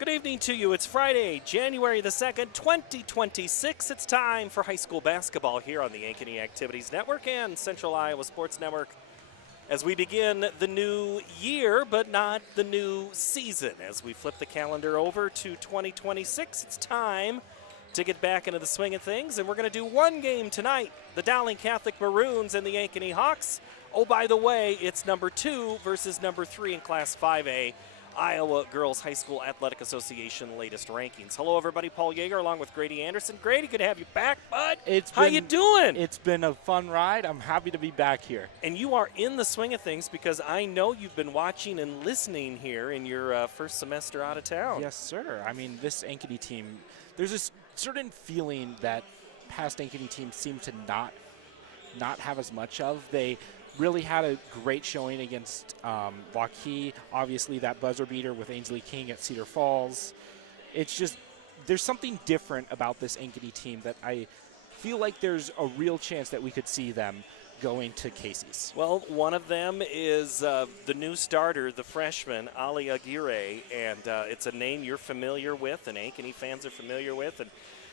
Good evening to you. It's Friday, January the 2nd, 2026. It's time for high school basketball here on the Ankeny Activities Network and Central Iowa Sports Network as we begin the new year, but not the new season. As we flip the calendar over to 2026, it's time to get back into the swing of things, and we're going to do one game tonight, the Dowling Catholic Maroons and the Ankeny Hawks. Oh, by the way, it's number 2 versus number 3 in Class 5A. Iowa Girls High School Athletic Association latest rankings. Hello, everybody. Paul Yeager along with Grady Anderson. Grady, good to have you back, bud. How you doing? It's been a fun ride. I'm happy to be back here. And you are in the swing of things because I know you've been watching and listening here in your first semester out of town. Yes, sir. I mean, this Ankeny team, there's this certain feeling that past Ankeny teams seem to not have as much of. They really had a great showing against Waukee. Obviously, that buzzer beater with Ainsley King at Cedar Falls. It's just, there's something different about this Ankeny team that I feel like there's a real chance that we could see them going to Casey's. Well, one of them is the new starter, the freshman, Ali Aguirre, and it's a name you're familiar with and Ankeny fans are familiar with. And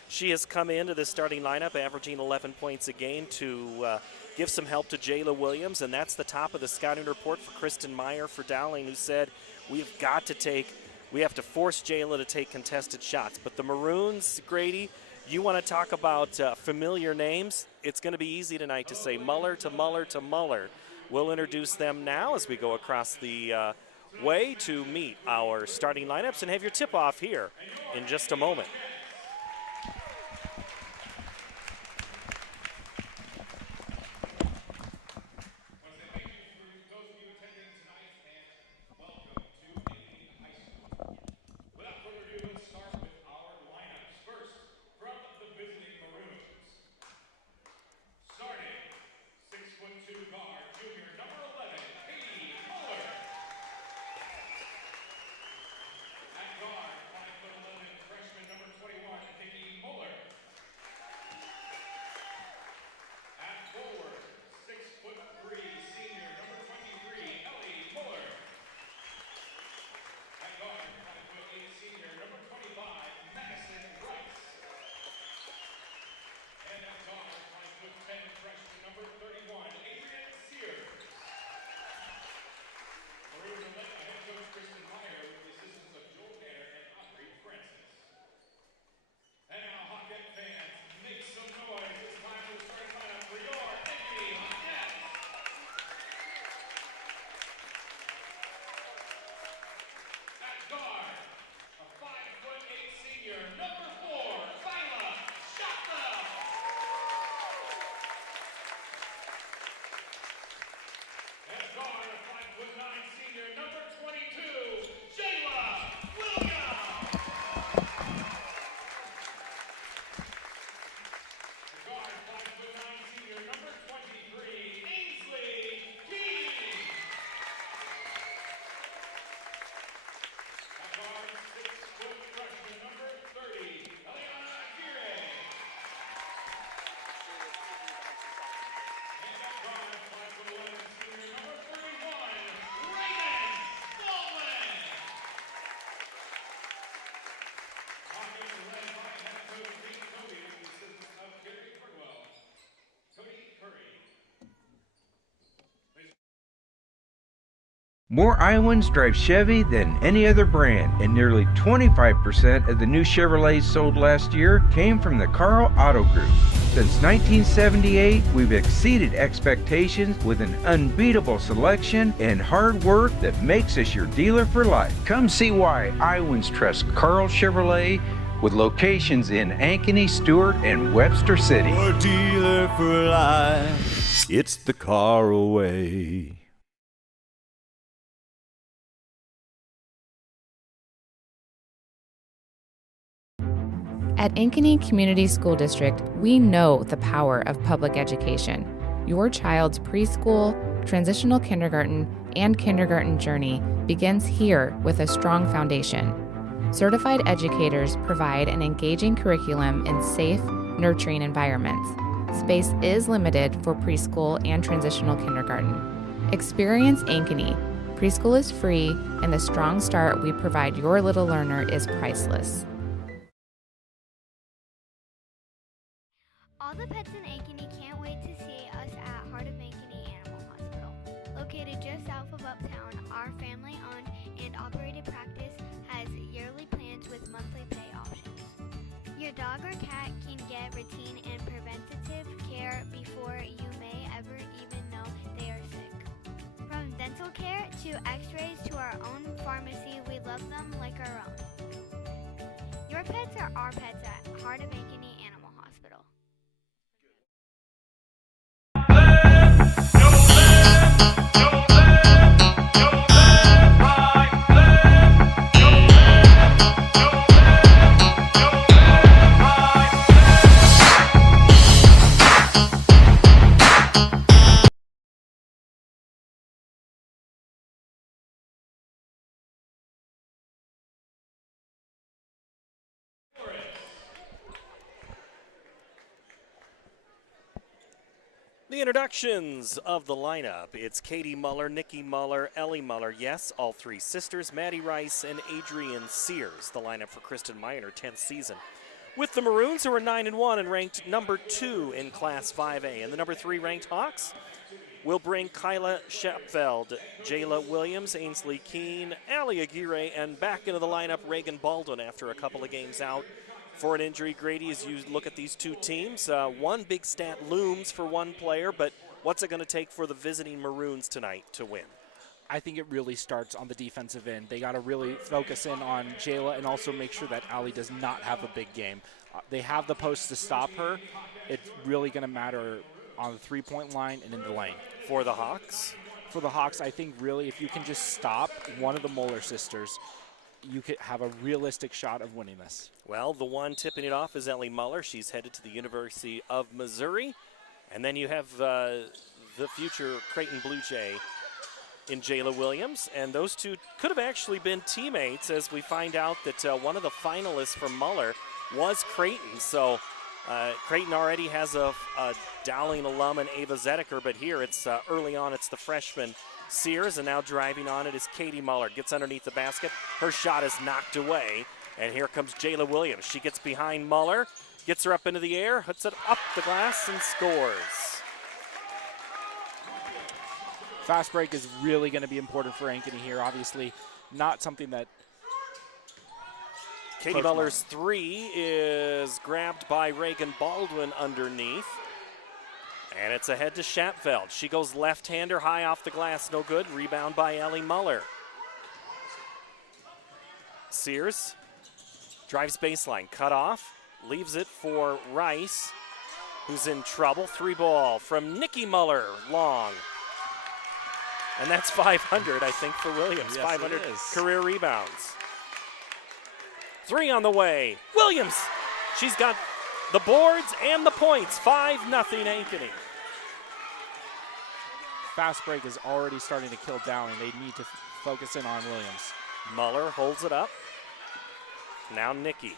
she has come into the starting lineup averaging 11 points a game to give some help to Jayla Williams, and that's the top of the scouting report for Kristen Meyer for Dowling, who said we have to force Jayla to take contested shots. But the Maroons, Grady, you want to talk about familiar names? It's going to be easy tonight to say Muller to Muller to Muller. We'll introduce them now as we go across the way to meet our starting lineups and have your tip-off here in just a moment. More Iowans drive Chevy than any other brand, and nearly 25% of the new Chevrolets sold last year came from the Carl Auto Group. Since 1978, we've exceeded expectations with an unbeatable selection and hard work that makes us your dealer for life. Come see why Iowans trust Carl Chevrolet with locations in Ankeny, Stewart, and Webster City. Your dealer for life, it's the Carl way. At Ankeny Community School District, we know the power of public education. Your child's preschool, transitional kindergarten, and kindergarten journey begins here with a strong foundation. Certified educators provide an engaging curriculum in safe, nurturing environments. Space is limited for preschool and transitional kindergarten. Experience Ankeny, Preschool is free, and the strong start we provide your little learner is priceless. All the pets in Ankeny can't wait to see us at Heart of Ankeny Animal Hospital. Located just south of Uptown, our family-owned and operated practice has yearly plans with monthly pay options. Your dog or cat can get routine and preventative care before you may ever even know they are sick. From dental care to x-rays to our own pharmacy, we love them like our own. Your pets are our pets at Heart of Ankeny Animal Hospital. The introductions of the lineup. It's Katie Muller, Nikki Muller, Ellie Muller, yes, all three sisters, Maddie Rice and Adrian Sears, the lineup for Kristen Meyer in her 10th season. With the Maroons, who are 9-1 and ranked number 2 in Class 5A. And the number 3 ranked Hawks will bring Kyla Shepfeld, Jayla Williams, Ainsley Keene, Allie Aguirre, and back into the lineup, Reagan Baldwin after a couple of games out for an injury. Grady, as you look at these two teams, one big stat looms for one player, but what's it going to take for the visiting Maroons tonight to win? I think it really starts on the defensive end. They got to really focus in on Jayla and also make sure that Allie does not have a big game. They have the posts to stop her. It's really going to matter on the three-point line and in the lane. For the Hawks? For the Hawks, I think really if you can just stop one of the Muller sisters, you could have a realistic shot of winning this. Well, the one tipping it off is Ellie Muller. She's headed to the University of Missouri. And then you have the future Creighton Blue Jay in Jayla Williams. And those two could have actually been teammates, as we find out that one of the finalists for Muller was Creighton. So Creighton already has a Dowling alum in Ava Zedeker, but here it's early on, it's the freshman Sears, and now driving on it is Katie Muller. Gets underneath the basket. Her shot is knocked away. And here comes Jayla Williams. She gets behind Muller, gets her up into the air, hits it up the glass, and scores. Fast break is really going to be important for Ankeny here. Obviously, not something that Katie Muller's three is grabbed by Reagan Baldwin underneath. And it's ahead to Shapfeld. She goes left-hander, high off the glass, no good. Rebound by Ellie Muller. Sears drives baseline, cut off, leaves it for Rice, who's in trouble. 3-ball from Nikki Muller, long. And that's 500, I think, for Williams. Yes, 500 it is. career rebounds. 3 on the way. Williams, she's got the boards and the points. 5-0 Ankeny. Fast break is already starting to kill Dowling. They need to focus in on Williams. Muller holds it up. Now Nikki.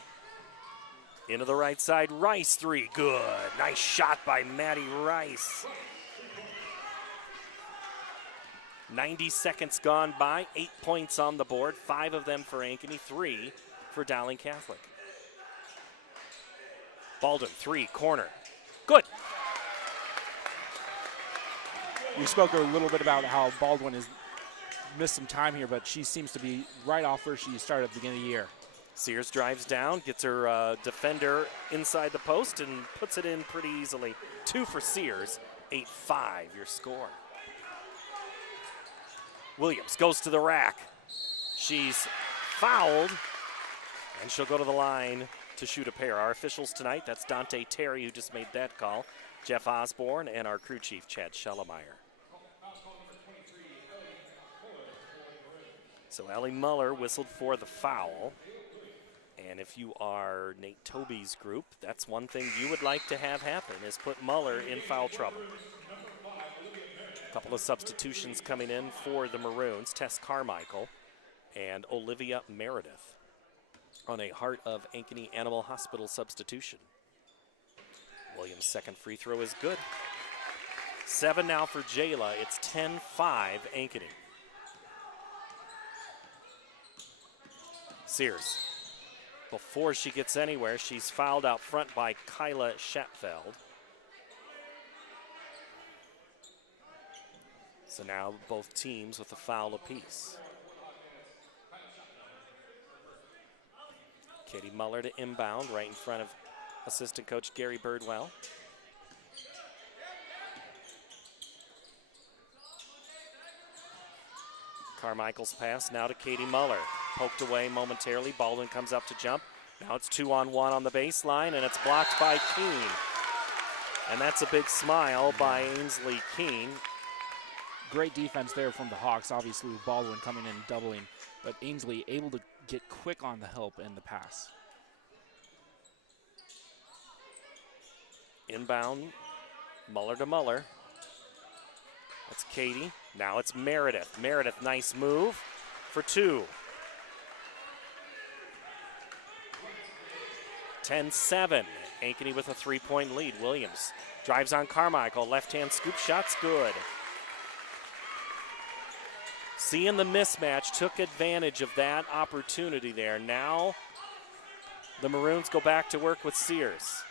Into the right side, Rice 3, good. Nice shot by Maddie Rice. 90 seconds gone by, 8 points on the board, 5 of them for Ankeny, 3 for Dowling Catholic. Baldwin, 3, corner, good. We spoke a little bit about how Baldwin has missed some time here, but she seems to be right off where she started at the beginning of the year. Sears drives down, gets her defender inside the post and puts it in pretty easily. 2 for Sears, 8-5 your score. Williams goes to the rack. She's fouled, and she'll go to the line to shoot a pair. Our officials tonight, that's Dante Terry, who just made that call, Jeff Osborne, and our crew chief, Chad Schellemeyer. So Ellie Muller whistled for the foul. And if you are Nate Toby's group, that's one thing you would like to have happen, is put Muller in foul trouble. A couple of substitutions coming in for the Maroons. Tess Carmichael and Olivia Meredith on a Heart of Ankeny Animal Hospital substitution. Williams' second free throw is good. 7 now for Jayla. It's 10-5 Ankeny. Sears. Before she gets anywhere, she's fouled out front by Kyla Shatfeld. So now both teams with a foul apiece. Katie Muller to inbound right in front of assistant coach Gary Birdwell. Carmichael's pass now to Katie Muller. Poked away momentarily. Baldwin comes up to jump. Now it's 2-on-1 on the baseline, and it's blocked by Keene. And that's a big smile by Ainsley Keene. Great defense there from the Hawks, obviously with Baldwin coming in and doubling, but Ainsley able to get quick on the help and the pass. Inbound, Muller to Muller. That's Katie. Now it's Meredith. Meredith, nice move for two. 10-7. Ankeny with a 3-point lead. Williams drives on Carmichael. Left-hand scoop shot's good. Seeing the mismatch, took advantage of that opportunity there. Now the Maroons go back to work with Sears.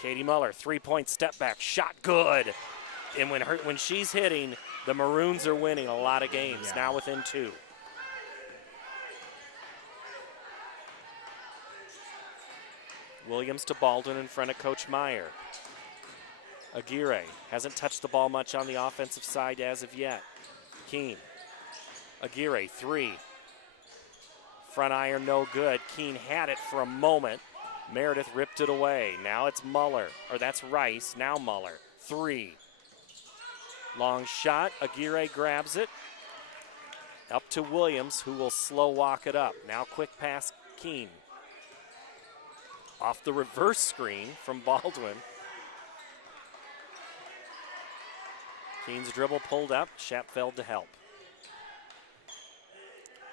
Katie Muller, 3-point step back, shot good. And when she's hitting, the Maroons are winning a lot of games, now within 2. Williams to Baldwin in front of Coach Meyer. Aguirre hasn't touched the ball much on the offensive side as of yet. Keene. Aguirre, 3. Front iron, no good. Keene had it for a moment. Meredith ripped it away. Now it's Muller, or that's Rice. Now Muller, 3. Long shot. Aguirre grabs it. Up to Williams, who will slow walk it up. Now quick pass, Keene. Off the reverse screen from Baldwin. Keene's dribble pulled up. Shatfeld to help.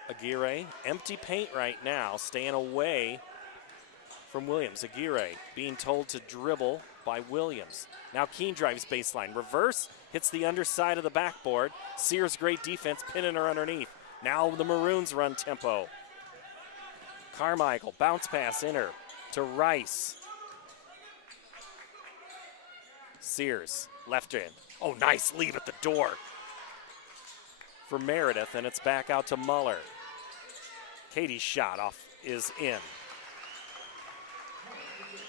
Aguirre, empty paint right now, staying away from Williams. Aguirre being told to dribble by Williams. Now Keene drives baseline. Reverse, hits the underside of the backboard. Sears, great defense, pinning her underneath. Now the Maroons run tempo. Carmichael, bounce pass inner to Rice. Sears, left in. Oh, nice leave at the door for Meredith, and it's back out to Muller. Katie's shot off is in.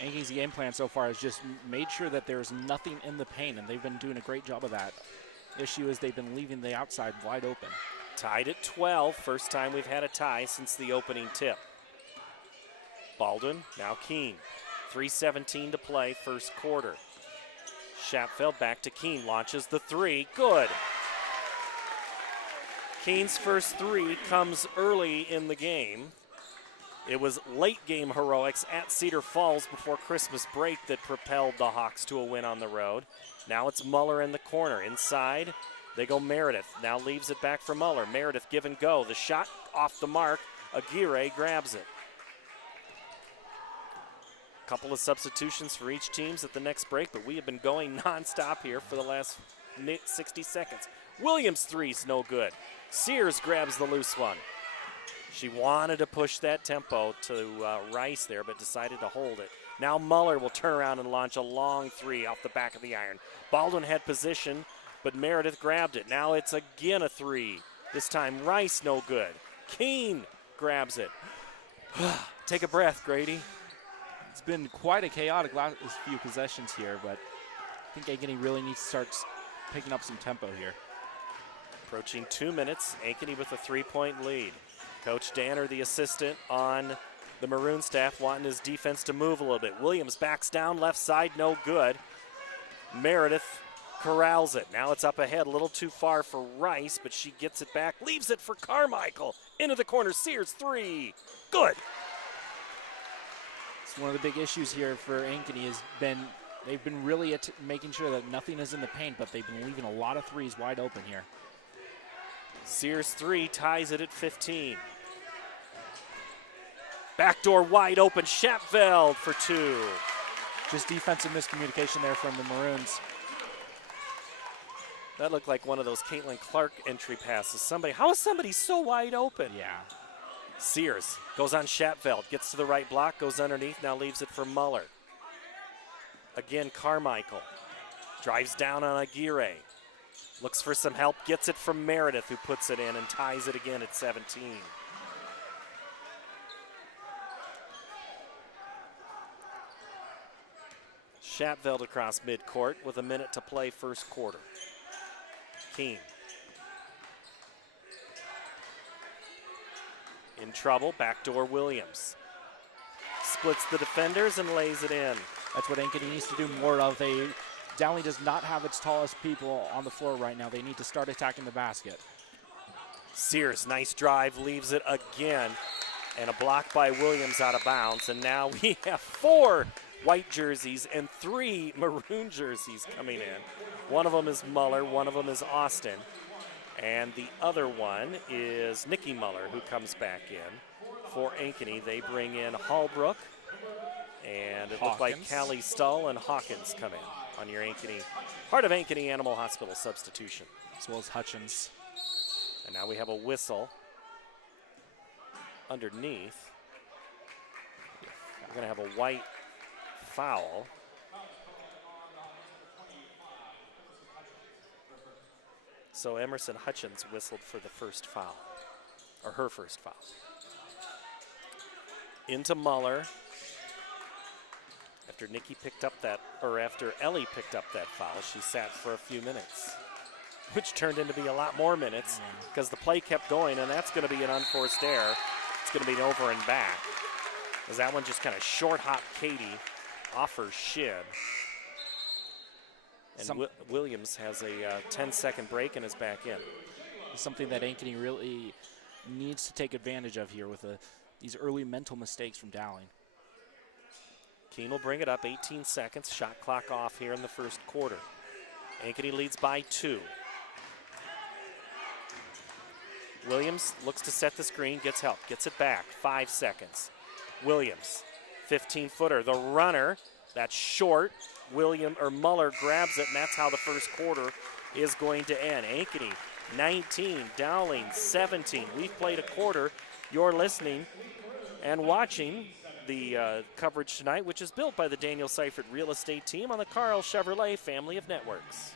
Ankeny's game plan so far has just made sure that there's nothing in the paint, and they've been doing a great job of that. Issue is they've been leaving the outside wide open. Tied at 12, first time we've had a tie since the opening tip. Baldwin, now Keene. 3:17 to play, first quarter. Shatfeld back to Keene, launches the 3, good. Keene's first 3 comes early in the game. It was late game heroics at Cedar Falls before Christmas break that propelled the Hawks to a win on the road. Now it's Muller in the corner. Inside, they go Meredith. Now leaves it back for Muller. Meredith give and go. The shot off the mark. Aguirre grabs it. Couple of substitutions for each teams at the next break, but we have been going nonstop here for the last 60 seconds. Williams' 3's no good. Sears grabs the loose one. She wanted to push that tempo to Rice there, but decided to hold it. Now Muller will turn around and launch a long 3 off the back of the iron. Baldwin had position, but Meredith grabbed it. Now it's again a 3. This time Rice no good. Keene grabs it. Take a breath, Grady. It's been quite a chaotic last few possessions here, but I think Ankeny really needs to start picking up some tempo here. Approaching 2 minutes, Ankeny with a 3-point lead. Coach Danner, the assistant on the Maroon staff, wanting his defense to move a little bit. Williams backs down, left side, no good. Meredith corrals it. Now it's up ahead, a little too far for Rice, but she gets it back, leaves it for Carmichael. Into the corner, Sears 3, good. It's one of the big issues here for Ankeny has been they've been really making sure that nothing is in the paint, but they've been leaving a lot of 3s wide open here. Sears 3 ties it at 15. Backdoor wide open, Shatfeld for 2. Just defensive miscommunication there from the Maroons. That looked like one of those Caitlin Clark entry passes. How is somebody so wide open? Yeah. Sears goes on Schatveld, gets to the right block, goes underneath, now leaves it for Muller. Again, Carmichael drives down on Aguirre. Looks for some help, gets it from Meredith, who puts it in and ties it again at 17. Schatveld across midcourt with a minute to play first quarter. Keene. In trouble, backdoor Williams. Splits the defenders and lays it in. That's what Ankeny needs to do more of. Dowling does not have its tallest people on the floor right now. They need to start attacking the basket. Sears, nice drive, leaves it again. And a block by Williams out of bounds. And now we have 4 white jerseys and 3 maroon jerseys coming in. One of them is Muller, one of them is Austin. And the other one is Nikki Muller, who comes back in for Ankeny. They bring in Hallbrook, and it looked like Callie Stull and Hawkins come in on your Heart of Ankeny Animal Hospital substitution. As well as Hutchins. And now we have a whistle underneath. We're going to have a white foul. So Emerson Hutchins whistled for the first foul, or her first foul. Into Muller. After Nikki picked up that, or after Ellie picked up that foul, she sat for a few minutes, which turned into be a lot more minutes because the play kept going, and that's going to be an unforced error. It's going to be an over and back, as that one just kind of short hop Katie off her shin. And Williams has a 10-second break and is back in. Something that Ankeny really needs to take advantage of here with these early mental mistakes from Dowling. Keene will bring it up, 18 seconds. Shot clock off here in the first quarter. Ankeny leads by 2. Williams looks to set the screen, gets help, gets it back, 5 seconds. Williams, 15-footer, the runner, that's short. Muller grabs it, and that's how the first quarter is going to end. Ankeny 19, Dowling 17. We've played a quarter. You're listening and watching the coverage tonight, which is built by the Daniel Seifert Real Estate Team on the Carl Chevrolet family of networks.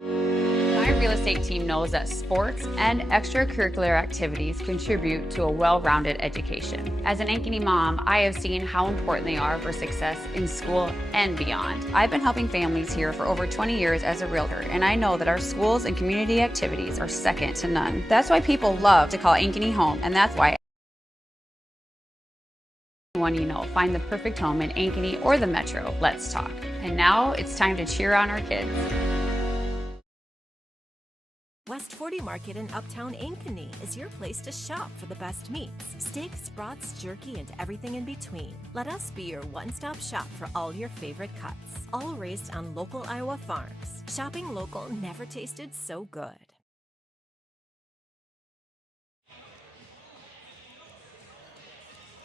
My real estate team knows that sports and extracurricular activities contribute to a well-rounded education. As an Ankeny mom, I have seen how important they are for success in school and beyond. I've been helping families here for over 20 years as a realtor, and I know that our schools and community activities are second to none. That's why people love to call Ankeny home, and that's why anyone you know find the perfect home in Ankeny or the Metro. Let's talk. And now it's time to cheer on our kids. West 40 Market in Uptown Ankeny is your place to shop for the best meats, steaks, brats, jerky, and everything in between. Let us be your one-stop shop for all your favorite cuts, all raised on local Iowa farms. Shopping local never tasted so good.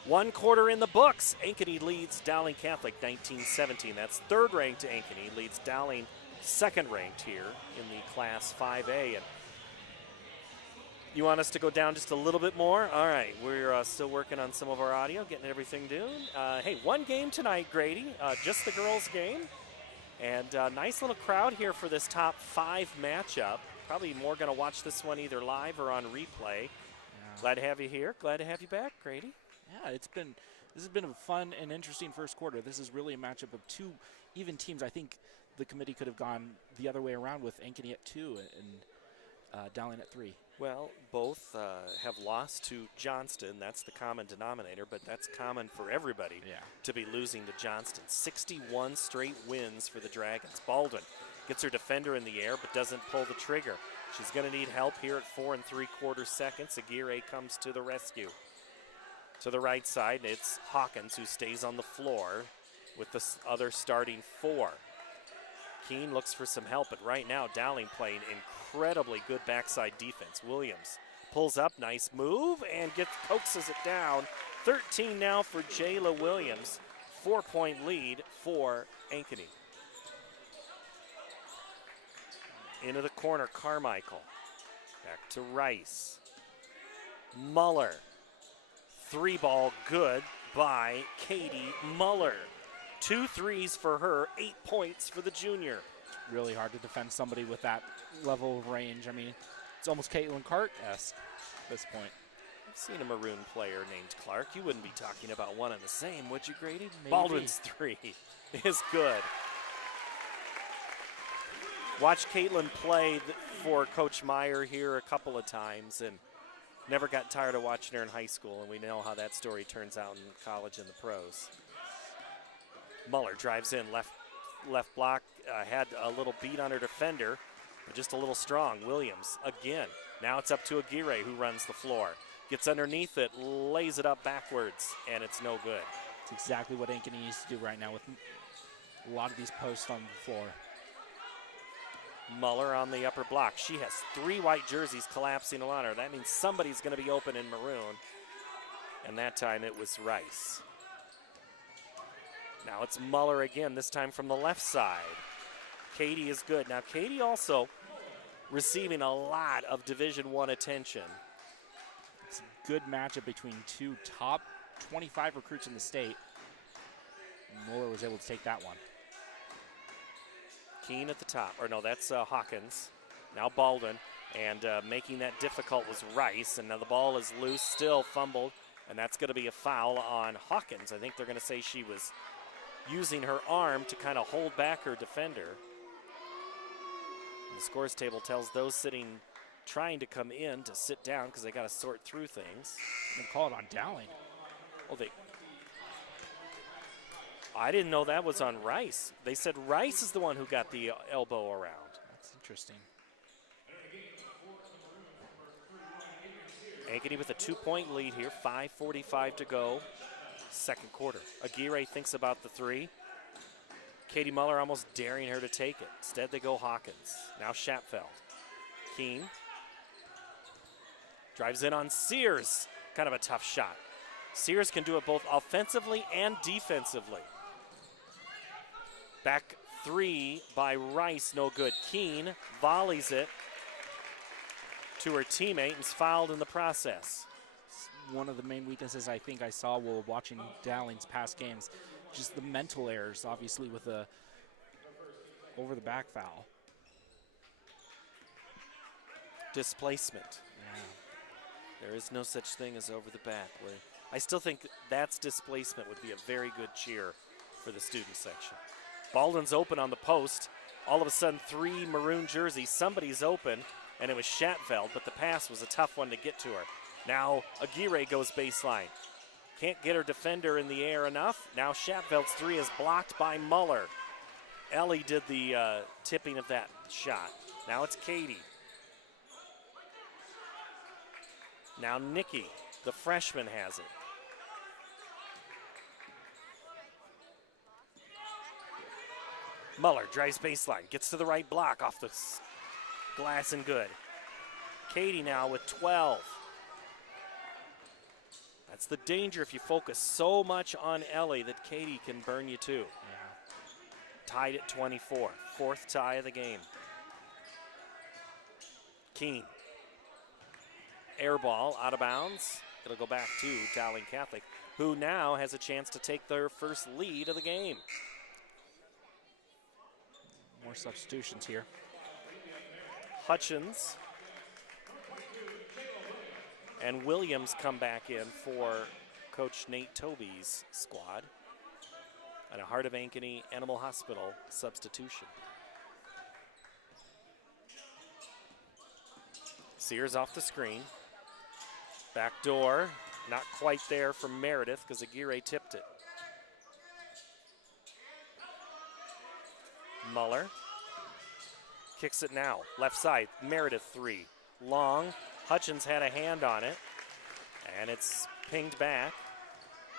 One quarter in the books. Ankeny leads Dowling Catholic 19-17. That's third-ranked Ankeny leads Dowling second-ranked here in the Class 5A. And you want us to go down just a little bit more? All right, we're still working on some of our audio, getting everything done. Hey, one game tonight, Grady, just the girls' game. And nice little crowd here for this top 5 matchup. Probably more going to watch this one either live or on replay. Yeah. Glad to have you here. Glad to have you back, Grady. Yeah, this has been a fun and interesting first quarter. This is really a matchup of 2 even teams. I think the committee could have gone the other way around with Ankeny at 2 and Dowling at 3. Well, both have lost to Johnston. That's the common denominator, but that's common for everybody to be losing to Johnston. 61 straight wins for the Dragons. Baldwin gets her defender in the air but doesn't pull the trigger. She's going to need help here at 4 3/4 seconds. Aguirre comes to the rescue. To the right side, it's Hawkins who stays on the floor with the other starting 4. Keene looks for some help, but right now Dowling playing incredibly good backside defense. Williams pulls up, nice move, and coaxes it down. 13 now for Jayla Williams. 4-point lead for Ankeny. Into the corner, Carmichael. Back to Rice. Muller. 3-ball good by Katie Muller. 2 threes for her, 8 points for the junior. Really hard to defend somebody with that level of range. I mean, it's almost Caitlin Clark-esque at this point. I've seen a Maroon player named Clark. You wouldn't be talking about one and the same, would you, Grady? Maybe. Baldwin's 3 is good. Watched Caitlin play for Coach Meyer here a couple of times and never got tired of watching her in high school, and we know how that story turns out in college and the pros. Muller drives in, left block, had a little beat on her defender, but just a little strong. Williams again. Now it's up to Aguirre, who runs the floor. Gets underneath it, lays it up backwards, and it's no good. It's exactly what Ankeny needs to do right now with a lot of these posts on the floor. Muller on the upper block. She has 3 white jerseys collapsing on her. That means somebody's going to be open in maroon, and that time it was Rice. Now it's Muller again, this time from the left side. Katie is good. Now Katie also receiving a lot of Division I attention. It's a good matchup between 2 top 25 recruits in the state. Muller was able to take that one. Keene at the top, or no, that's Hawkins. Now Baldwin, and making that difficult was Rice, and now the ball is loose, still fumbled, and that's going to be a foul on Hawkins. I think they're going to say she was using her arm to kind of hold back her defender. And the scores table tells those trying to come in to sit down because they got to sort through things. They call it on Dowling. Oh, I didn't know that was on Rice. They said Rice is the one who got the elbow around. That's interesting. Ankeny with a 2-point lead here, 5:45 to go, second quarter. Aguirre thinks about the 3. Katie Muller almost daring her to take it. Instead, they go Hawkins. Now Schapfeld. Keene drives in on Sears. Kind of a tough shot. Sears can do it both offensively and defensively. Back 3 by Rice, no good. Keene volleys it to her teammate and is fouled in the process. One of the main weaknesses I think I saw while watching Dowling's past games, just the mental errors, obviously, with a over-the-back foul. Displacement. Yeah. There is no such thing as over the back. I still think that's displacement would be a very good cheer for the student section. Baldwin's open on the post. All of a sudden, 3 maroon jerseys. Somebody's open, and it was Schatfeld, but the pass was a tough one to get to her. Now Aguirre goes baseline. Can't get her defender in the air enough. Now Schatfeld's 3 is blocked by Muller. Ellie did the tipping of that shot. Now it's Katie. Now Nikki, the freshman, has it. Muller drives baseline, gets to the right block off the glass and good. Katie now with 12. That's the danger if you focus so much on Ellie that Katie can burn you too. Yeah. Tied at 24, 4th tie of the game. Keene. Air ball out of bounds. It'll go back to Dowling Catholic, who now has a chance to take their first lead of the game. More substitutions here. Hutchins and Williams come back in for Coach Nate Toby's squad. And a Heart of Ankeny Animal Hospital substitution. Sears off the screen. Back door, not quite there for Meredith because Aguirre tipped it. Muller kicks it now, left side, Meredith 3. Long, Hutchins had a hand on it, and it's pinged back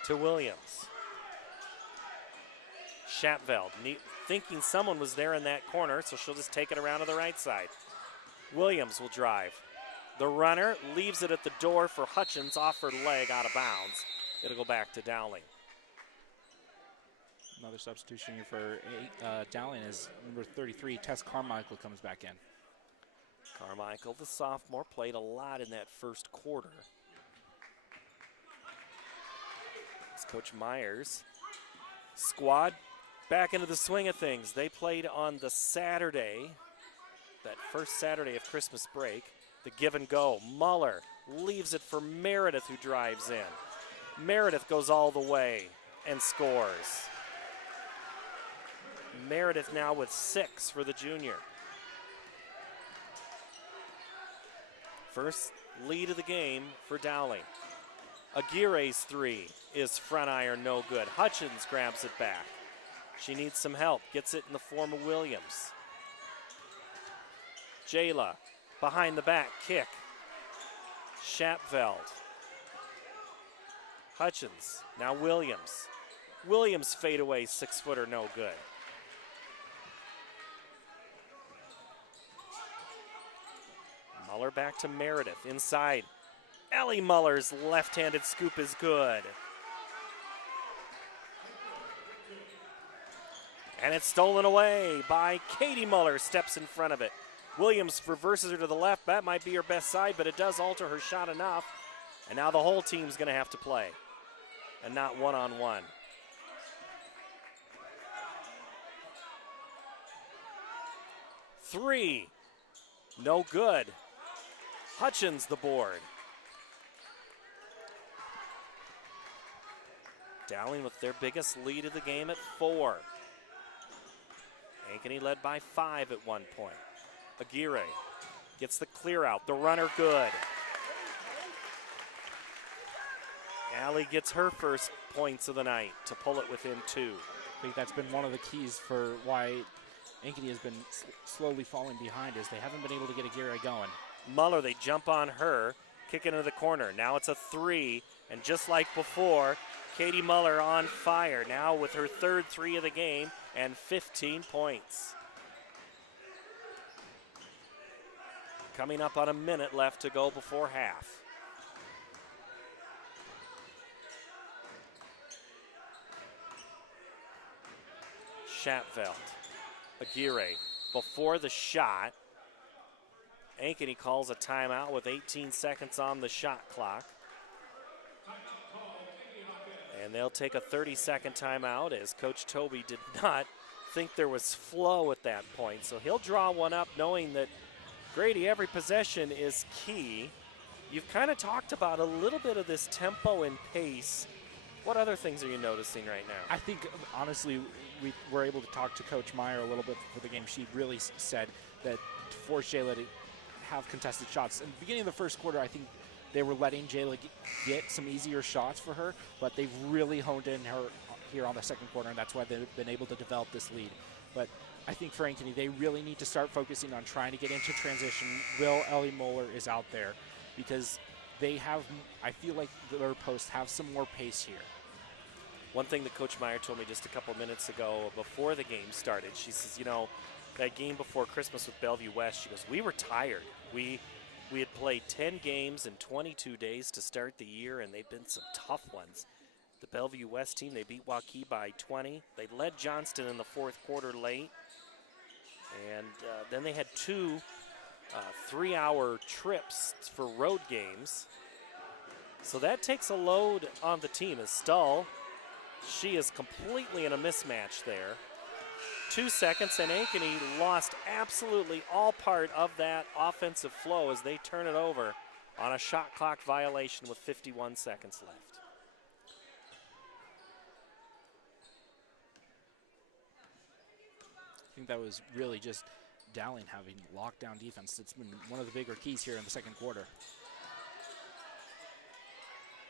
to Williams. Schapveld, thinking someone was there in that corner, so she'll just take it around to the right side. Williams will drive. The runner leaves it at the door for Hutchins, off her leg, out of bounds. It'll go back to Dowling. Another substitution here for Dowling is number 33, Tess Carmichael, comes back in. Carmichael, the sophomore, played a lot in that first quarter. It's Coach Myers' squad back into the swing of things. They played on the Saturday, that first Saturday of Christmas break, the give and go. Muller leaves it for Meredith, who drives in. Meredith goes all the way and scores. Meredith now with 6 for the junior. First lead of the game for Dowling. Aguirre's 3 is front iron, no good. Hutchins grabs it back. She needs some help, gets it in the form of Williams. Jayla, behind the back, kick. Schapveld. Hutchins, now Williams. Williams fadeaway 6-footer, no good. Muller back to Meredith, inside. Ellie Muller's left-handed scoop is good. And it's stolen away by Katie Muller, steps in front of it. Williams reverses her to the left. That might be her best side, but it does alter her shot enough. And now the whole team's going to have to play, and not one-on-one. Three, no good. Hutchins the board. Dowling with their biggest lead of the game at 4. Ankeny led by 5 at one point. Aguirre gets the clear out. The runner good. Allie gets her first points of the night to pull it within 2. I think that's been one of the keys for why Ankeny has been slowly falling behind, is they haven't been able to get Aguirre going. Muller, they jump on her, kick it into the corner. Now it's a 3, and just like before, Katie Muller on fire, now with her third 3 of the game and 15 points. Coming up on a minute left to go before half. Schapveld, Aguirre, before the shot. Ankeny calls a timeout with 18 seconds on the shot clock. And they'll take a 30-second timeout, as Coach Toby did not think there was flow at that point. So he'll draw one up knowing that, Grady, every possession is key. You've kind of talked about a little bit of this tempo and pace. What other things are you noticing right now? I think, honestly, we were able to talk to Coach Meyer a little bit before the game. She really said that to force Jayla to have contested shots. In the beginning of the first quarter, I think they were letting Jayla get some easier shots for her, but they've really honed in her here on the second quarter, and that's why they've been able to develop this lead. But I think for Ankeny, they really need to start focusing on trying to get into transition. Ellie Muller is out there, because they have, I feel like their posts have some more pace here. One thing that Coach Meyer told me just a couple minutes ago before the game started, she says, you know, that game before Christmas with Bellevue West, she goes, we were tired. We had played 10 games in 22 days to start the year, and they've been some tough ones. The Bellevue West team, they beat Waukee by 20. They led Johnston in the fourth quarter late. And then they had 2 3-hour trips for road games. So that takes a load on the team. As Stull, she is completely in a mismatch there. 2 seconds, and Ankeny lost absolutely all part of that offensive flow as they turn it over on a shot clock violation with 51 seconds left. I think that was really just Dowling having lockdown defense. It's been one of the bigger keys here in the second quarter.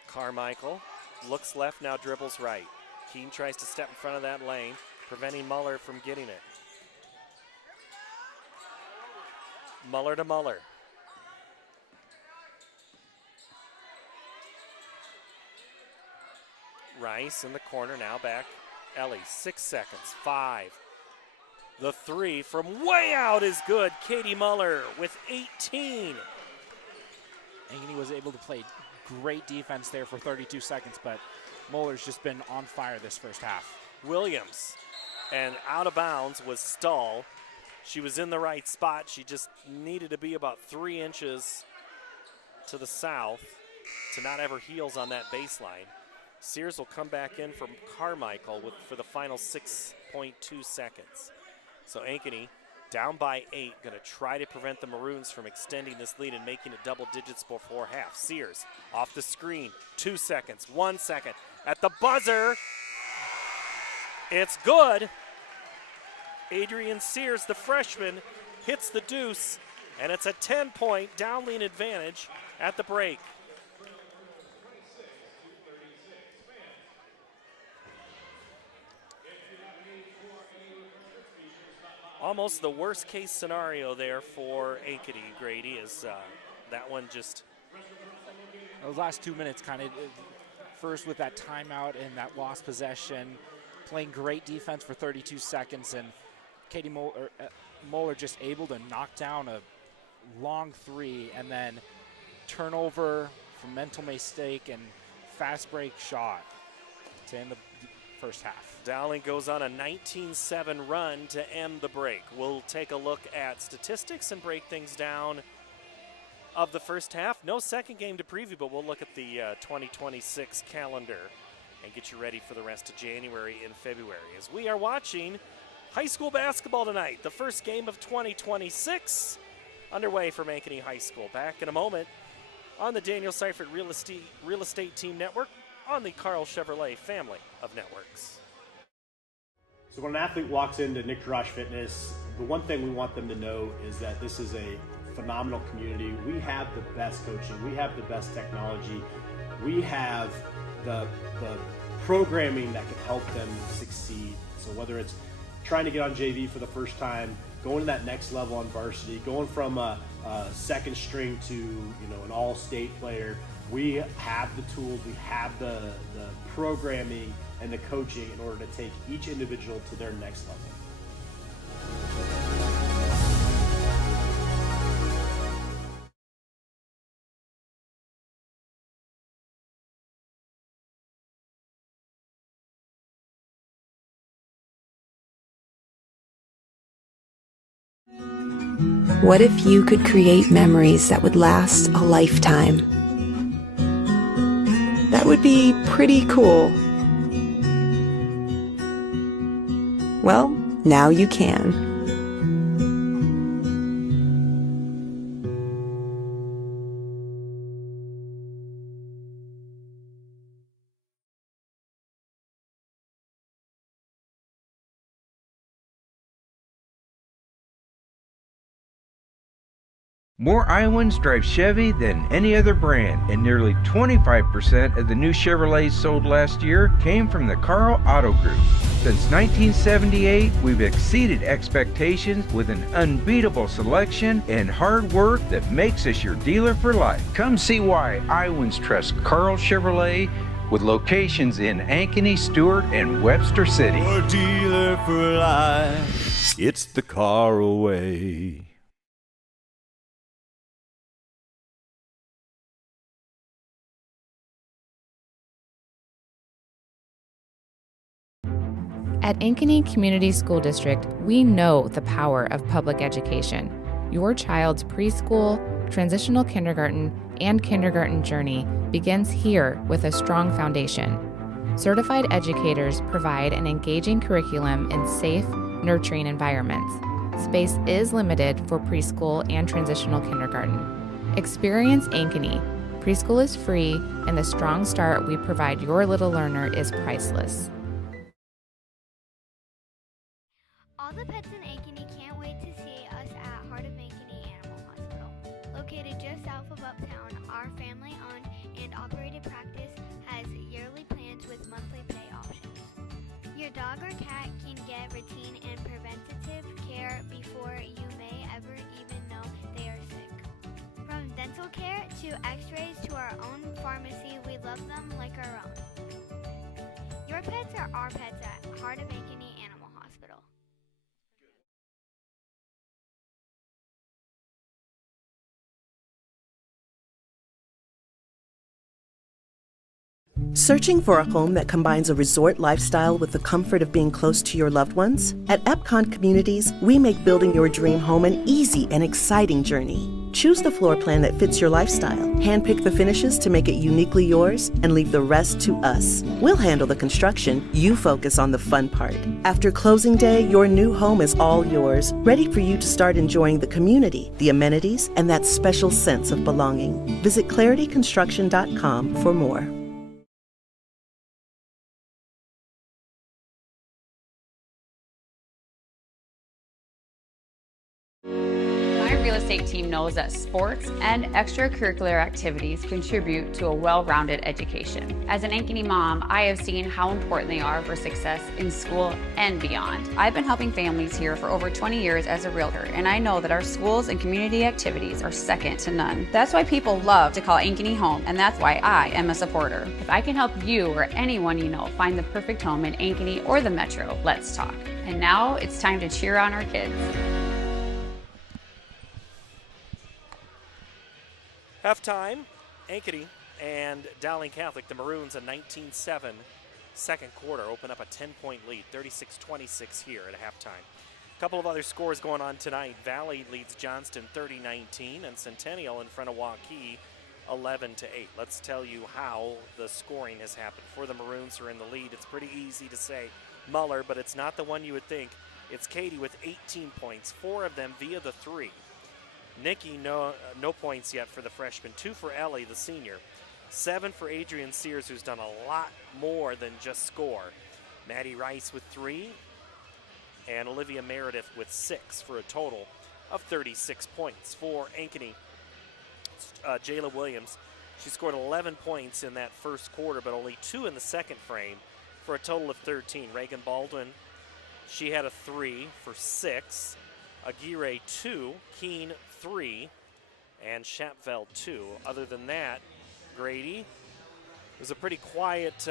Carmichael looks left, now dribbles right. Keene tries to step in front of that lane, preventing Muller from getting it. Muller to Muller. Rice in the corner, now back. Ellie, 6 seconds, 5. The 3 from way out is good. Katie Muller with 18. Ankeny was able to play great defense there for 32 seconds, but Muller's just been on fire this first half. Williams, and out of bounds was Stull. She was in the right spot. She just needed to be about 3 inches to the south to not have her heels on that baseline. Sears will come back in from Carmichael for the final 6.2 seconds. So Ankeny down by 8, going to try to prevent the Maroons from extending this lead and making it double digits before half. Sears off the screen, 2 seconds, 1 second. At the buzzer, it's good. Adrian Sears, the freshman, hits the deuce, and it's a 10-point Dowling advantage at the break. Almost the worst case scenario there for Ankeny, Grady, is that one just... Those last 2 minutes kind of, first with that timeout and that lost possession, playing great defense for 32 seconds, and Katie Moeller just able to knock down a long 3, and then turnover from mental mistake and fast break shot to end the first half. Dowling goes on a 19-7 run to end the break. We'll take a look at statistics and break things down of the first half. No second game to preview, but we'll look at the 2026 calendar and get you ready for the rest of January and February as we are watching high school basketball tonight. The first game of 2026 underway from Ankeny High School. Back in a moment on the Daniel Seifert Real Estate Team Network on the Carl Chevrolet family of networks. So when an athlete walks into Nick Drosh Fitness, the one thing we want them to know is that this is a phenomenal community. We have the best coaching. We have the best technology. We have the programming that can help them succeed. So whether it's trying to get on JV for the first time, going to that next level on varsity, going from a second string to an all-state player, we have the tools, we have the programming and the coaching in order to take each individual to their next level. What if you could create memories that would last a lifetime? That would be pretty cool. Well, now you can. More Iowans drive Chevy than any other brand, and nearly 25% of the new Chevrolets sold last year came from the Carl Auto Group. Since 1978, we've exceeded expectations with an unbeatable selection and hard work that makes us your dealer for life. Come see why Iowans trust Carl Chevrolet, with locations in Ankeny, Stewart, and Webster City. Your dealer for life. It's the Carl way. At Ankeny Community School District, we know the power of public education. Your child's preschool, transitional kindergarten, and kindergarten journey begins here with a strong foundation. Certified educators provide an engaging curriculum in safe, nurturing environments. Space is limited for preschool and transitional kindergarten. Experience Ankeny. Preschool is free, and the strong start we provide your little learner is priceless. All the pets in Ankeny can't wait to see us at Heart of Ankeny Animal Hospital. Located just south of Uptown, our family-owned and operated practice has yearly plans with monthly pay options. Your dog or cat can get routine and preventative care before you may ever even know they are sick. From dental care to x-rays to our own pharmacy, we love them like our own. Your pets are our pets at Heart of Ankeny Animal Hospital. Searching for a home that combines a resort lifestyle with the comfort of being close to your loved ones? At Epcon Communities, we make building your dream home an easy and exciting journey. Choose the floor plan that fits your lifestyle, handpick the finishes to make it uniquely yours, and leave the rest to us. We'll handle the construction, you focus on the fun part. After closing day, your new home is all yours, ready for you to start enjoying the community, the amenities, and that special sense of belonging. Visit clarityconstruction.com for more. My real estate team knows that sports and extracurricular activities contribute to a well-rounded education. As an Ankeny mom, I have seen how important they are for success in school and beyond. I've been helping families here for over 20 years as a realtor, and I know that our schools and community activities are second to none. That's why people love to call Ankeny home, and that's why I am a supporter. If I can help you or anyone you know find the perfect home in Ankeny or the Metro, let's talk. And now it's time to cheer on our kids. Halftime, Ankeny and Dowling Catholic, the Maroons, a 19-7 second quarter, open up a 10-point lead, 36-26 here at halftime. A couple of other scores going on tonight. Valley leads Johnston 30-19, and Centennial in front of Waukee 11-8. Let's tell you how the scoring has happened. For the Maroons who are in the lead, it's pretty easy to say Muller, but it's not the one you would think. It's Katie with 18 points, 4 of them via the three. Nikki, no points yet for the freshman. 2 for Ellie, the senior. 7 for Adrian Sears, who's done a lot more than just score. Maddie Rice with 3, and Olivia Meredith with 6 for a total of 36 points. For Ankeny, Jayla Williams, she scored 11 points in that first quarter, but only 2 in the second frame for a total of 13. Reagan Baldwin, she had a 3 for 6. Aguirre 2, Keene 3, and Shapfeld 2. Other than that, Grady, it was a pretty quiet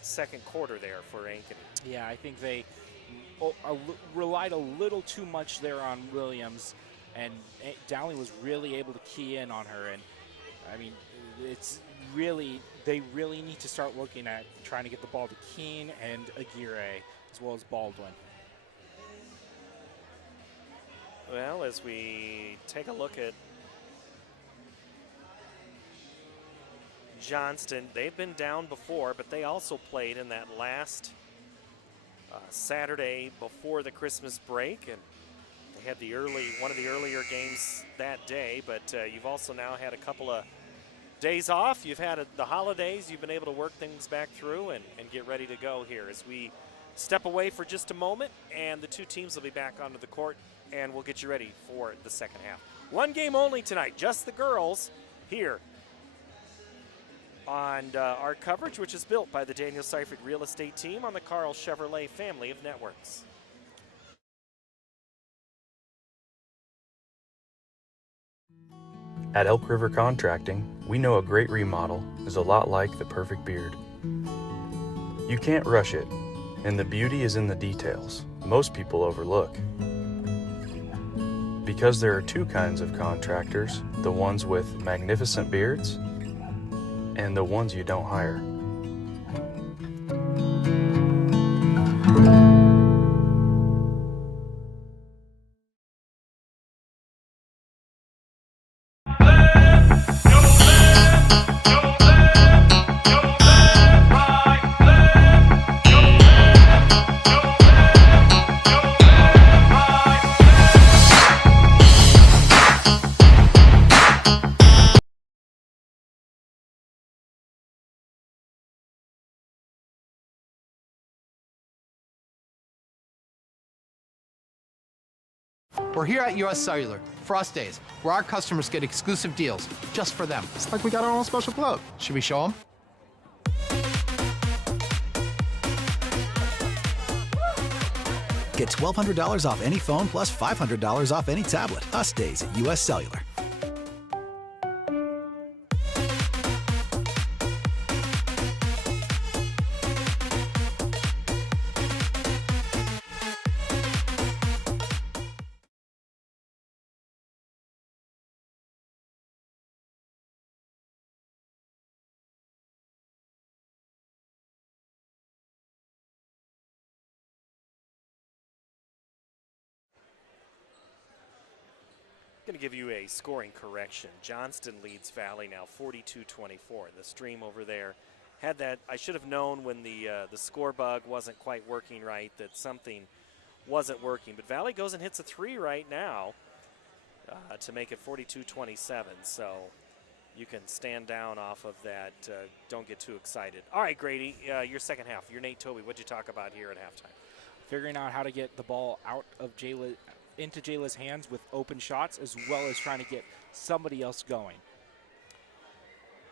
second quarter there for Ankeny. Yeah, I think they relied a little too much there on Williams, and Dowling was really able to key in on her. And I mean, they really need to start looking at trying to get the ball to Keene and Aguirre as well as Baldwin. Well, as we take a look at Johnston, they've been down before, but they also played in that last Saturday before the Christmas break, and they had one of the earlier games that day. But you've also now had a couple of days off. You've had the holidays. You've been able to work things back through and get ready to go here as we step away for just a moment, and the two teams will be back onto the court, and we'll get you ready for the second half. One game only tonight, just the girls here on our coverage, which is built by the Daniel Seifert Real Estate Team on the Carl Chevrolet family of networks. At Elk River Contracting, we know a great remodel is a lot like the perfect beard. You can't rush it, and the beauty is in the details most people overlook. Because there are two kinds of contractors, the ones with magnificent beards and the ones you don't hire. We're here at US Cellular, Frost Days, where our customers get exclusive deals just for them. It's like we got our own special club. Should we show them? Get $1,200 off any phone plus $500 off any tablet. Us Days at US Cellular. going to give you a scoring correction. Johnston leads Valley now 42-24. The stream over there had that. I should have known when the score bug wasn't quite working right that something wasn't working. But Valley goes and hits a 3 right now to make it 42-27. So you can stand down off of that. Don't get too excited. All right, Grady, your second half. You're Nate Toby. What'd you talk about here at halftime? Figuring out how to get the ball out of into Jayla's hands with open shots, as well as trying to get somebody else going.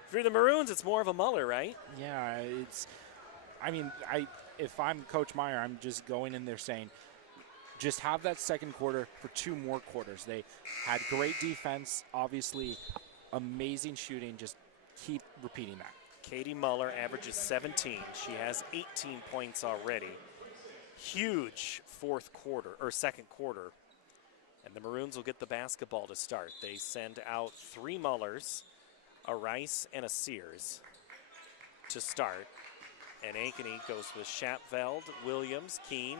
For the Maroons, it's more of a Muller, right? Yeah, if I'm Coach Meyer, I'm just going in there saying, just have that second quarter for 2 more quarters. They had great defense, obviously amazing shooting. Just keep repeating that. Katie Muller averages 17. She has 18 points already. Huge second quarter. And the Maroons will get the basketball to start. They send out 3 Mullers, a Rice, and a Sears to start. And Ankeny goes with Schapveld, Williams, Keene,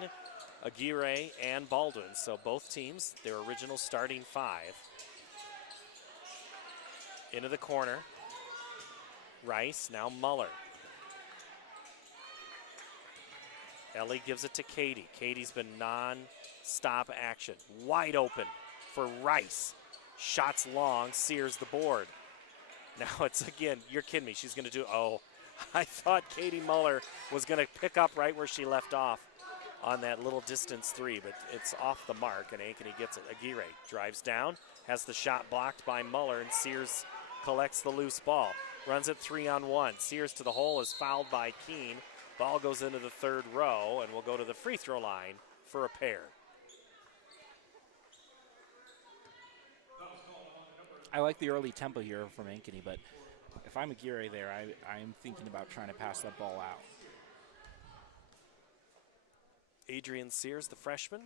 Aguirre, and Baldwin. So both teams, their original starting 5. Into the corner. Rice, now Muller. Ellie gives it to Katie. Katie's been non-stop action. Wide open for Rice. Shots long, Sears the board. Now it's again, you're kidding me. She's going to I thought Katie Muller was going to pick up right where she left off on that little distance 3, but it's off the mark, and Ankeny gets it. Aguirre drives down, has the shot blocked by Muller, and Sears collects the loose ball. Runs it 3-on-1. Sears to the hole is fouled by Keene. Ball goes into the 3rd row, and we'll go to the free throw line for a pair. I like the early tempo here from Ankeny, but if I'm Aguirre there, I'm thinking about trying to pass that ball out. Adrian Sears, the freshman.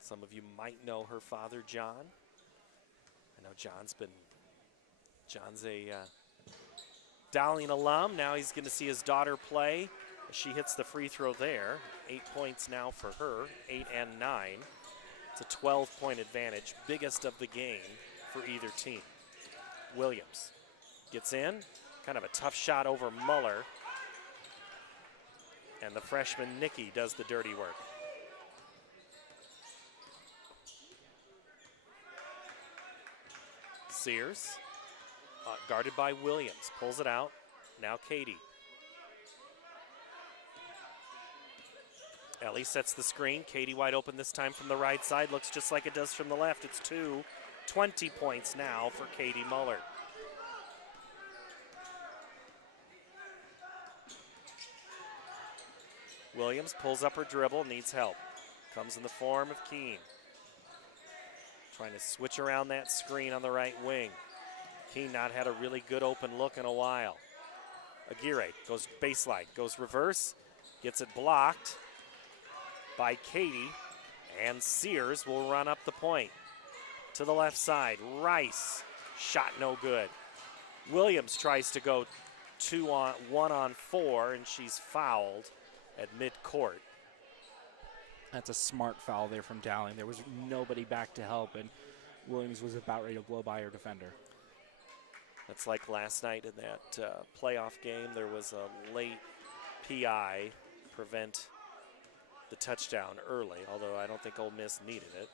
Some of you might know her father, John. I know John's a Dowling alum. Now he's going to see his daughter play. She hits the free throw there. 8 points now for her, 8 and 9. It's a 12-point advantage, biggest of the game for either team. Williams gets in, kind of a tough shot over Muller. And the freshman, Nikki, does the dirty work. Sears, guarded by Williams, pulls it out. Now Katie. Ellie sets the screen. Katie wide open this time from the right side. Looks just like it does from the left. It's 20 points now for Katie Muller. Williams pulls up her dribble, needs help. Comes in the form of Keene. Trying to switch around that screen on the right wing. Keene not had a really good open look in a while. Aguirre goes baseline, goes reverse, gets it blocked by Katie, and Sears will run up the point. To the left side, Rice, shot no good. Williams tries to go 1-on-4, and she's fouled at midcourt. That's a smart foul there from Dowling. There was nobody back to help, and Williams was about ready to blow by her defender. That's like last night in that playoff game. There was a late PI prevent the touchdown early, although I don't think Ole Miss needed it.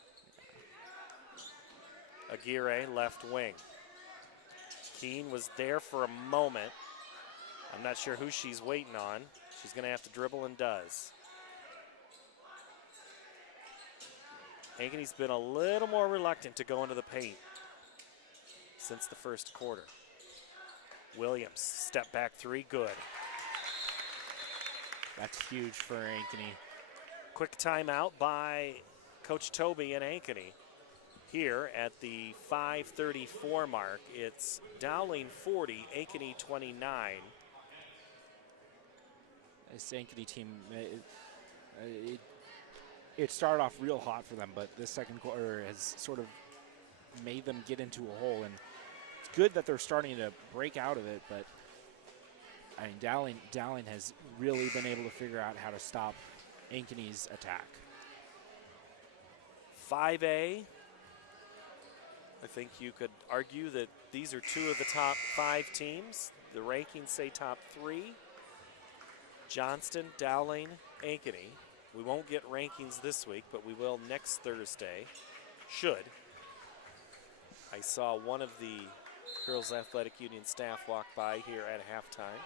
Aguirre, left wing. Keene was there for a moment. I'm not sure who she's waiting on. She's going to have to dribble and does. Ankeny's been a little more reluctant to go into the paint since the first quarter. Williams, step back 3, good. That's huge for Ankeny. Quick timeout by Coach Toby and Ankeny. Here at the 5:34 mark, it's Dowling 40, Ankeny 29. This Ankeny team, it started off real hot for them, but this second quarter has sort of made them get into a hole. And it's good that they're starting to break out of it, but I mean, Dowling has really been able to figure out how to stop Ankeny's attack. 5A, I think you could argue that these are two of the top 5 teams. The rankings say top 3. Johnston, Dowling, Ankeny. We won't get rankings this week, but we will next Thursday. Should. I saw one of the Girls Athletic Union staff walk by here at halftime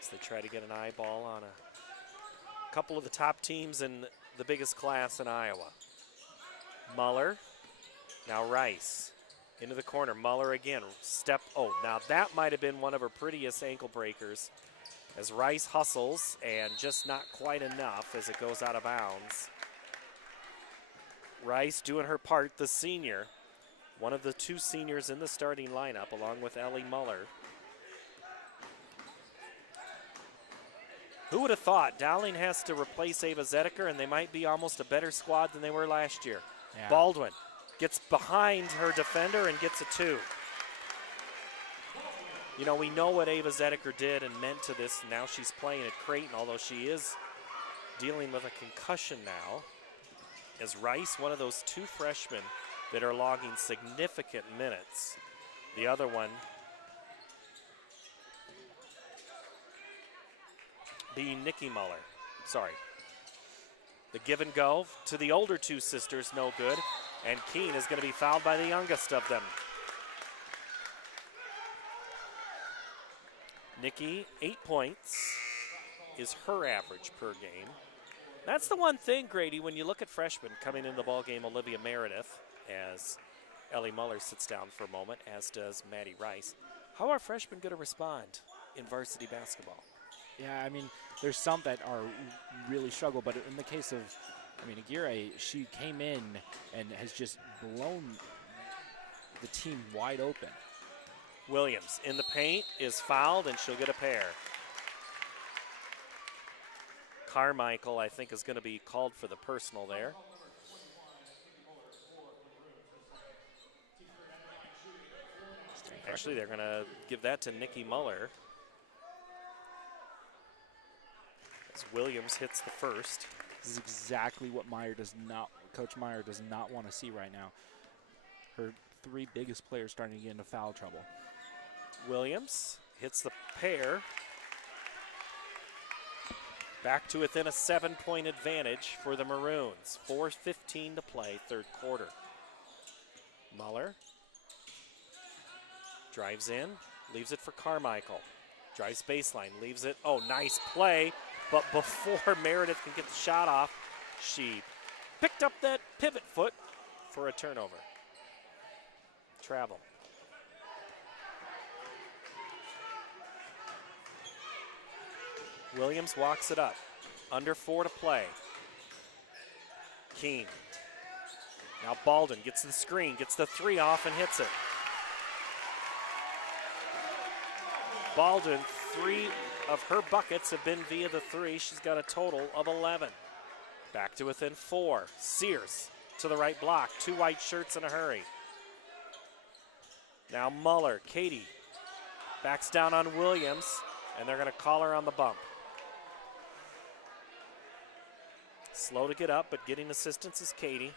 as they try to get an eyeball on a couple of the top teams in the biggest class in Iowa. Muller, now Rice. Into the corner, Muller again, now that might have been one of her prettiest ankle breakers as Rice hustles and just not quite enough as it goes out of bounds. Rice doing her part, the senior, one of the 2 seniors in the starting lineup along with Ellie Muller. Who would have thought Dowling has to replace Ava Zedeker and they might be almost a better squad than they were last year. Yeah. Baldwin gets behind her defender and gets a 2. You know, we know what Ava Zedeker did and meant to this. Now she's playing at Creighton, although she is dealing with a concussion now. As Rice, one of those 2 freshmen that are logging significant minutes. The other one being Nikki Muller. Sorry. The give and go to the older 2 sisters, no good. And Keene is going to be fouled by the youngest of them. Nikki, 8 points is her average per game. That's the one thing, Grady, when you look at freshmen coming into the ballgame, Olivia Meredith, as Ellie Muller sits down for a moment, as does Maddie Rice. How are freshmen going to respond in varsity basketball? Yeah, I mean, there's some that are really struggle, but in the case of, Aguirre, she came in and has just blown the team wide open. Williams in the paint is fouled, and she'll get a pair. Carmichael, I think, is going to be called for the personal there. Actually, they're going to give that to Nikki Muller. As Williams hits the first. This is exactly what Coach Meyer does not want to see right now. Her 3 biggest players starting to get into foul trouble. Williams hits the pair. Back to within a 7-point advantage for the Maroons. 4:15 to play, 3rd quarter. Muller drives in, leaves it for Carmichael. Drives baseline, leaves it. Oh, nice play. But before Meredith can get the shot off, she picked up that pivot foot for a turnover. Travel. Williams walks it up. Under 4 to play. Keene. Now Baldwin gets the screen, gets the 3 off and hits it. Baldwin, 3 of her buckets have been via the 3. She's got a total of 11. Back to within 4. Sears to the right block. 2 white shirts in a hurry. Now Muller, Katie backs down on Williams, and they're going to call her on the bump. Slow to get up, but getting assistance is Katie.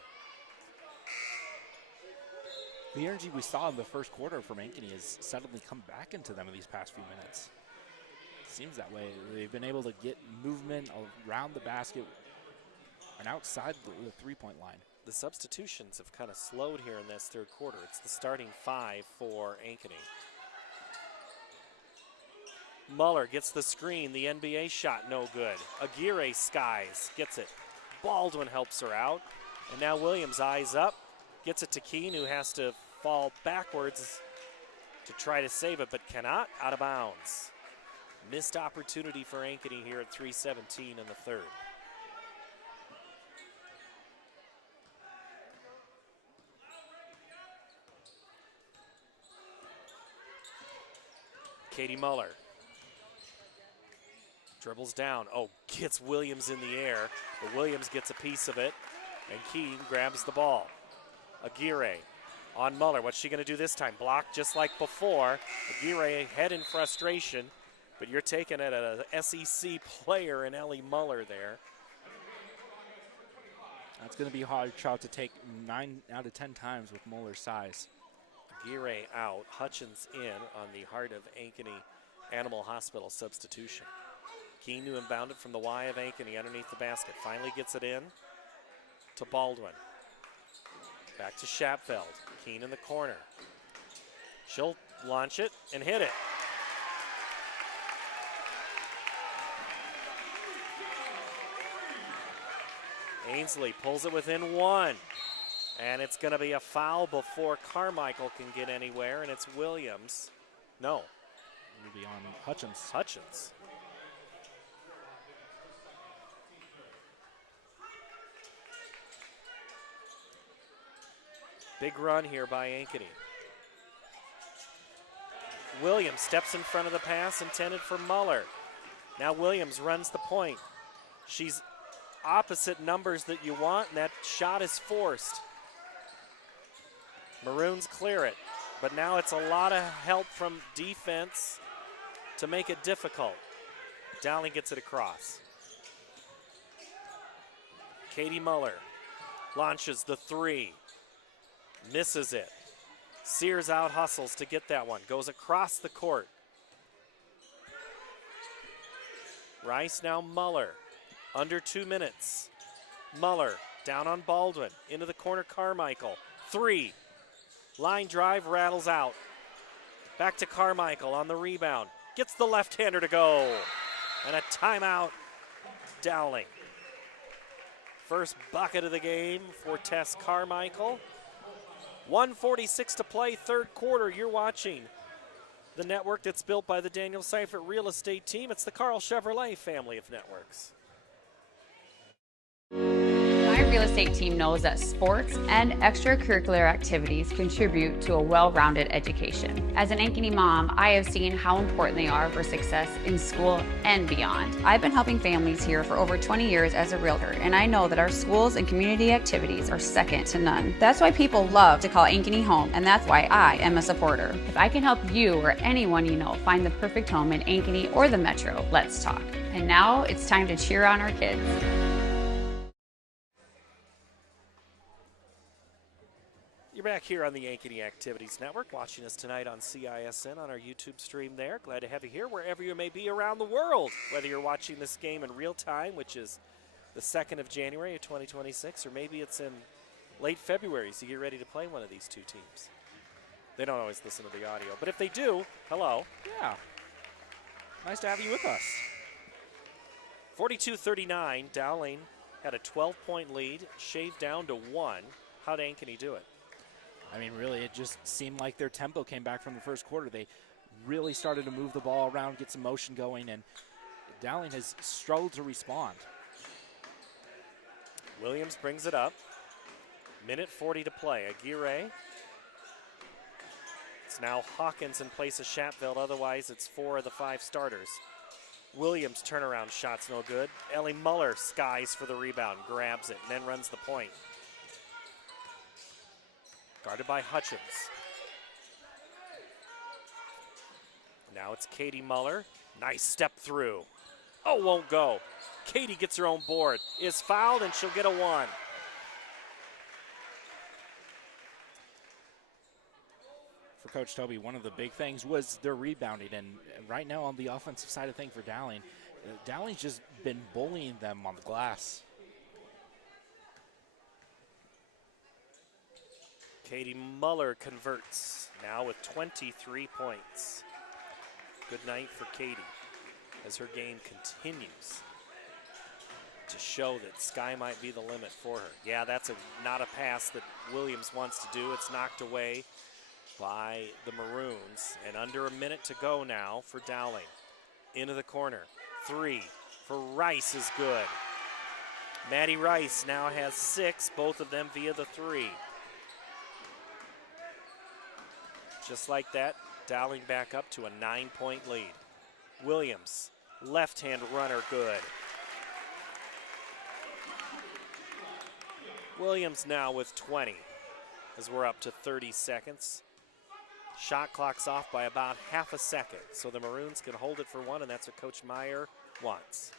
The energy we saw in the first quarter from Ankeny has suddenly come back into them in these past few minutes. Seems that way. They've been able to get movement around the basket and outside the 3-point line. The substitutions have kind of slowed here in this 3rd quarter. It's the starting 5 for Ankeny. Muller gets the screen. The NBA shot no good. Aguirre skies, gets it. Baldwin helps her out. And now Williams eyes up, gets it to Keene, who has to fall backwards to try to save it, but cannot. Out of bounds. Missed opportunity for Ankeny here at 3:17 in the 3rd. Katie Muller dribbles down. Oh, gets Williams in the air, but Williams gets a piece of it, and Keene grabs the ball. Aguirre on Muller. What's she going to do this time? Blocked just like before. Aguirre head in frustration, but you're taking it at an SEC player in Ellie Muller there. That's going to be a hard shot to take 9 out of 10 times with Muller's size. Aguirre out, Hutchins in on the Heart of Ankeny Animal Hospital substitution. Keene to inbound it from the Y of Ankeny underneath the basket. Finally gets it in to Baldwin. Back to Shapfeld. Keene in the corner. She'll launch it and hit it. Ainsley pulls it within 1. And it's going to be a foul before Carmichael can get anywhere, and it's Williams. No. It'll be on Hutchins. Hutchins. Big run here by Ankeny. Williams steps in front of the pass intended for Muller. Now Williams runs the point. She's opposite numbers that you want, and that shot is forced. Maroons clear it, but now it's a lot of help from defense to make it difficult. Dowling gets it across. Katie Muller launches the 3, misses it. Sears out hustles to get that one, goes across the court. Rice now Muller, under 2 minutes. Muller down on Baldwin, into the corner Carmichael, 3. Line drive, rattles out. Back to Carmichael on the rebound. Gets the left-hander to go. And a timeout, Dowling. First bucket of the game for Tess Carmichael. 1:46 to play, third quarter. You're watching the network that's built by the Daniel Seifert Real Estate Team. It's the Carl Chevrolet family of networks. My real estate team knows that sports and extracurricular activities contribute to a well-rounded education. As an Ankeny mom, I have seen how important they are for success in school and beyond. I've been helping families here for over 20 years as a realtor, and I know that our schools and community activities are second to none. That's why people love to call Ankeny home, and that's why I am a supporter. If I can help you or anyone you know find the perfect home in Ankeny or the Metro, let's talk. And now it's time to cheer on our kids. You're back here on the Ankeny Activities Network, watching us tonight on CISN on our YouTube stream there. Glad to have you here wherever you may be around the world, whether you're watching this game in real time, which is the 2nd of January of 2026, or maybe it's in late February, so you get ready to play one of these two teams. They don't always listen to the audio, but if they do, hello. Yeah. Nice to have you with us. 42-39, Dowling had a 12-point lead, shaved down to 1. How'd Ankeny do it? I mean, really, it just seemed like their tempo came back from the first quarter. They really started to move the ball around, get some motion going, and Dowling has struggled to respond. Williams brings it up. Minute 40 to play. Aguirre. It's now Hawkins in place of Shapfeld. Otherwise, it's 4 of the 5 starters. Williams' turnaround shot's no good. Ellie Muller skies for the rebound, grabs it, and then runs the point. Guarded by Hutchins. Now it's Katie Muller. Nice step through. Oh, won't go. Katie gets her own board. Is fouled, and she'll get a 1. For Coach Toby, one of the big things was their rebounding. And right now on the offensive side of things for Dowling, Dowling's just been bullying them on the glass. Katie Muller converts now with 23 points. Good night for Katie as her game continues to show that sky might be the limit for her. Yeah, that's not a pass that Williams wants to do. It's knocked away by the Maroons. And under a minute to go now for Dowling. Into the corner. 3 for Rice is good. Maddie Rice now has 6, both of them via the 3. Just like that, Dowling back up to a 9-point lead. Williams, left-hand runner, good. Williams now with 20 as we're up to 30 seconds. Shot clock's off by about half a second, so the Maroons can hold it for 1, and that's what Coach Meyer wants.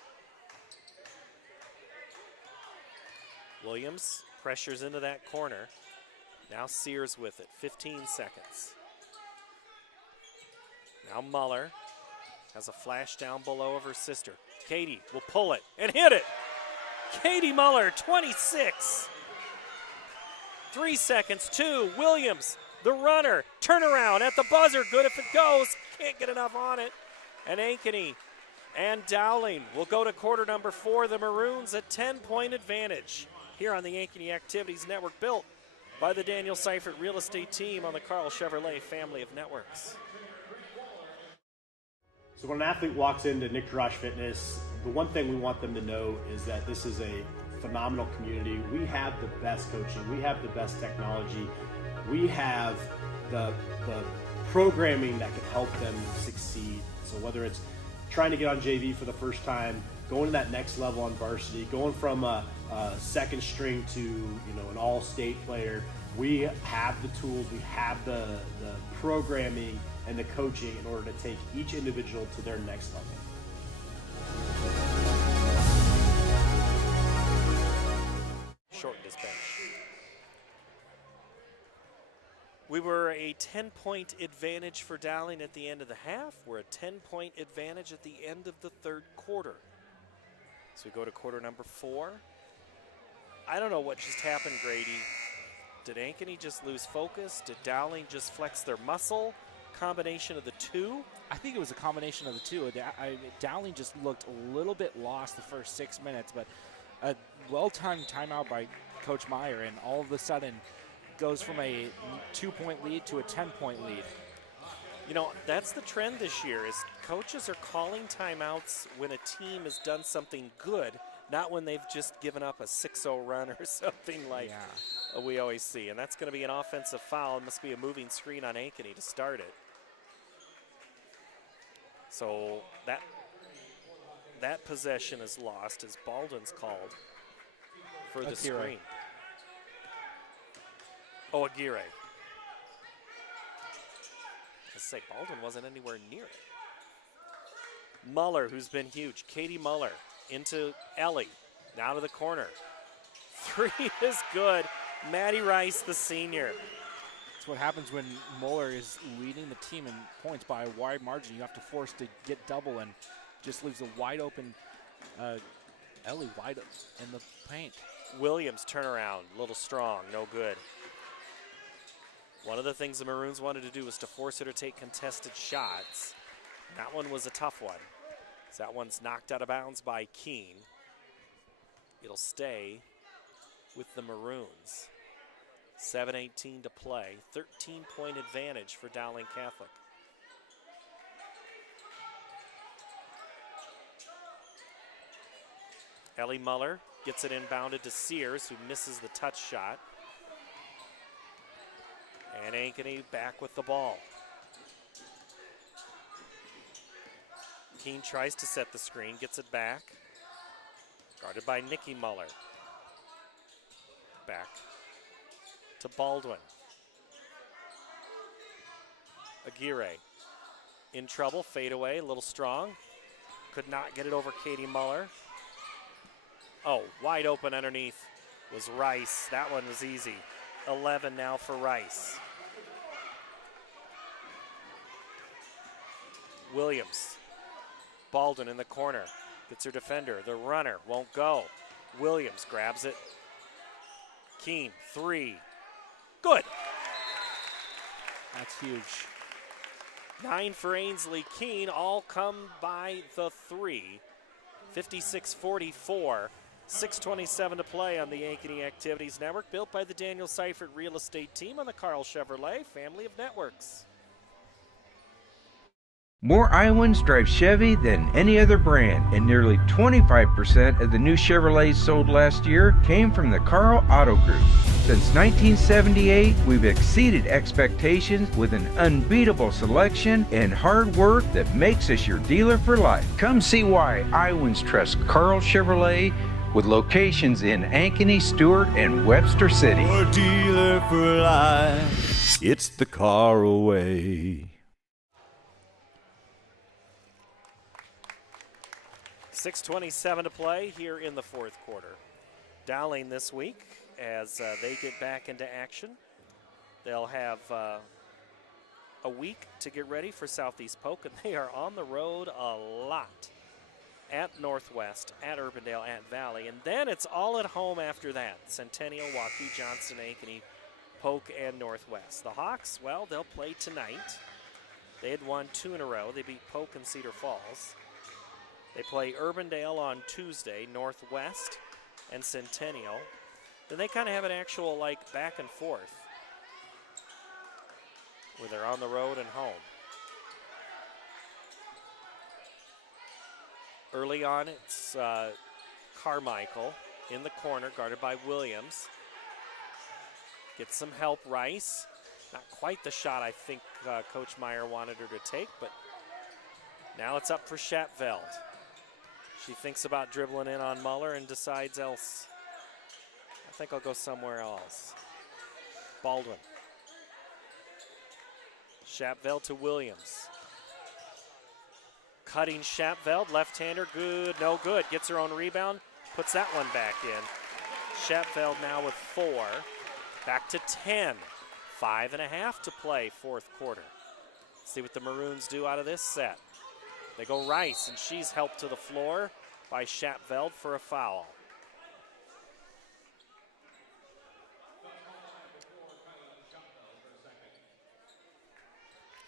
Williams pressures into that corner. Now Sears with it, 15 seconds. Now Muller has a flash down below of her sister. Katie will pull it and hit it. Katie Muller, 26. 3 seconds, 2. Williams, the runner, turnaround at the buzzer. Good if it goes. Can't get enough on it. And Ankeny and Dowling will go to quarter number 4. The Maroons a 10-point advantage here on the Ankeny Activities Network, built by the Daniel Seifert Real Estate Team on the Carl Chevrolet family of networks. So when an athlete walks into Nick Rush Fitness, the one thing we want them to know is that this is a phenomenal community. We have the best coaching. We have the best technology. We have the programming that can help them succeed. So whether it's trying to get on JV for the first time, going to that next level on varsity, going from a second string to an all-state player, we have the tools, we have the programming and the coaching in order to take each individual to their next level. Shortened his bench. We were a 10-point advantage for Dowling at the end of the half. We're a 10-point advantage at the end of the third quarter. So we go to quarter number 4. I don't know what just happened, Grady. Did Ankeny just lose focus? Did Dowling just flex their muscle? Combination of the two? I think it was a combination of the two. Dowling just looked a little bit lost the first 6 minutes, but a well-timed timeout by Coach Meyer, and all of a sudden goes from a 2-point lead to a 10-point lead. That's the trend this year, is coaches are calling timeouts when a team has done something good, not when they've just given up a 6-0 run or something like we always see. And that's going to be an offensive foul. It must be a moving screen on Ankeny to start it. So that possession is lost as Baldwin's called for the screen. Oh, Aguirre. Let's say Baldwin wasn't anywhere near it. Muller, who's been huge. Katie Muller into Ellie. Now to the corner. 3 is good. Maddie Rice, the senior. That's what happens when Muller is leading the team in points by a wide margin. You have to force to get double, and just leaves a wide open Ellie wide in the paint. Williams turnaround, a little strong, no good. One of the things the Maroons wanted to do was to force her to take contested shots. That one was a tough one. So that one's knocked out of bounds by Keene. It'll stay with the Maroons. 7:18 to play. 13-point advantage for Dowling Catholic. Ellie Muller gets it inbounded to Sears, who misses the touch shot. And Ankeny back with the ball. Keene tries to set the screen, gets it back. Guarded by Nikki Muller. Back to Baldwin. Aguirre in trouble, fade away, a little strong. Could not get it over Katie Muller. Oh, wide open underneath was Rice. That one was easy. 11 now for Rice. Williams. Baldwin in the corner. Gets her defender. The runner won't go. Williams grabs it. Keene, 3. Good. That's huge. 9 for Ainsley Keene, all come by the 3. 56-44. 6:27 to play on the Ankeny Activities Network, built by the Daniel Seifert Real Estate Team on the Carl Chevrolet family of networks. More Iowans drive Chevy than any other brand, and nearly 25% of the new Chevrolets sold last year came from the Carl Auto Group. Since 1978, we've exceeded expectations with an unbeatable selection and hard work that makes us your dealer for life. Come see why Iowans trust Carl Chevrolet, with locations in Ankeny, Stewart, and Webster City. Your dealer for life. It's the Carl way. 6:27 to play here in the fourth quarter. Dowling this week as they get back into action. They'll have a week to get ready for Southeast Polk, and they are on the road a lot. At Northwest, at Urbandale, at Valley, and then it's all at home after that. Centennial, Waukee, Johnson, Ankeny, Polk, and Northwest. The Hawks, well, they'll play tonight. They had won 2 in a row. They beat Polk and Cedar Falls. They play Urbandale on Tuesday, Northwest and Centennial. Then they kind of have an actual back and forth where they're on the road and home. Early on, it's Carmichael in the corner, guarded by Williams. Gets some help, Rice. Not quite the shot I think Coach Meyer wanted her to take, but now it's up for Schappveld. She thinks about dribbling in on Muller and decides else. I think I'll go somewhere else. Baldwin. Schappveld to Williams. Cutting Schappveld, left-hander, good, no good. Gets her own rebound, puts that one back in. Schappveld now with 4, back to 10. 5.5 to play, fourth quarter. See what the Maroons do out of this set. They go Rice, and she's helped to the floor by Schappveld for a foul.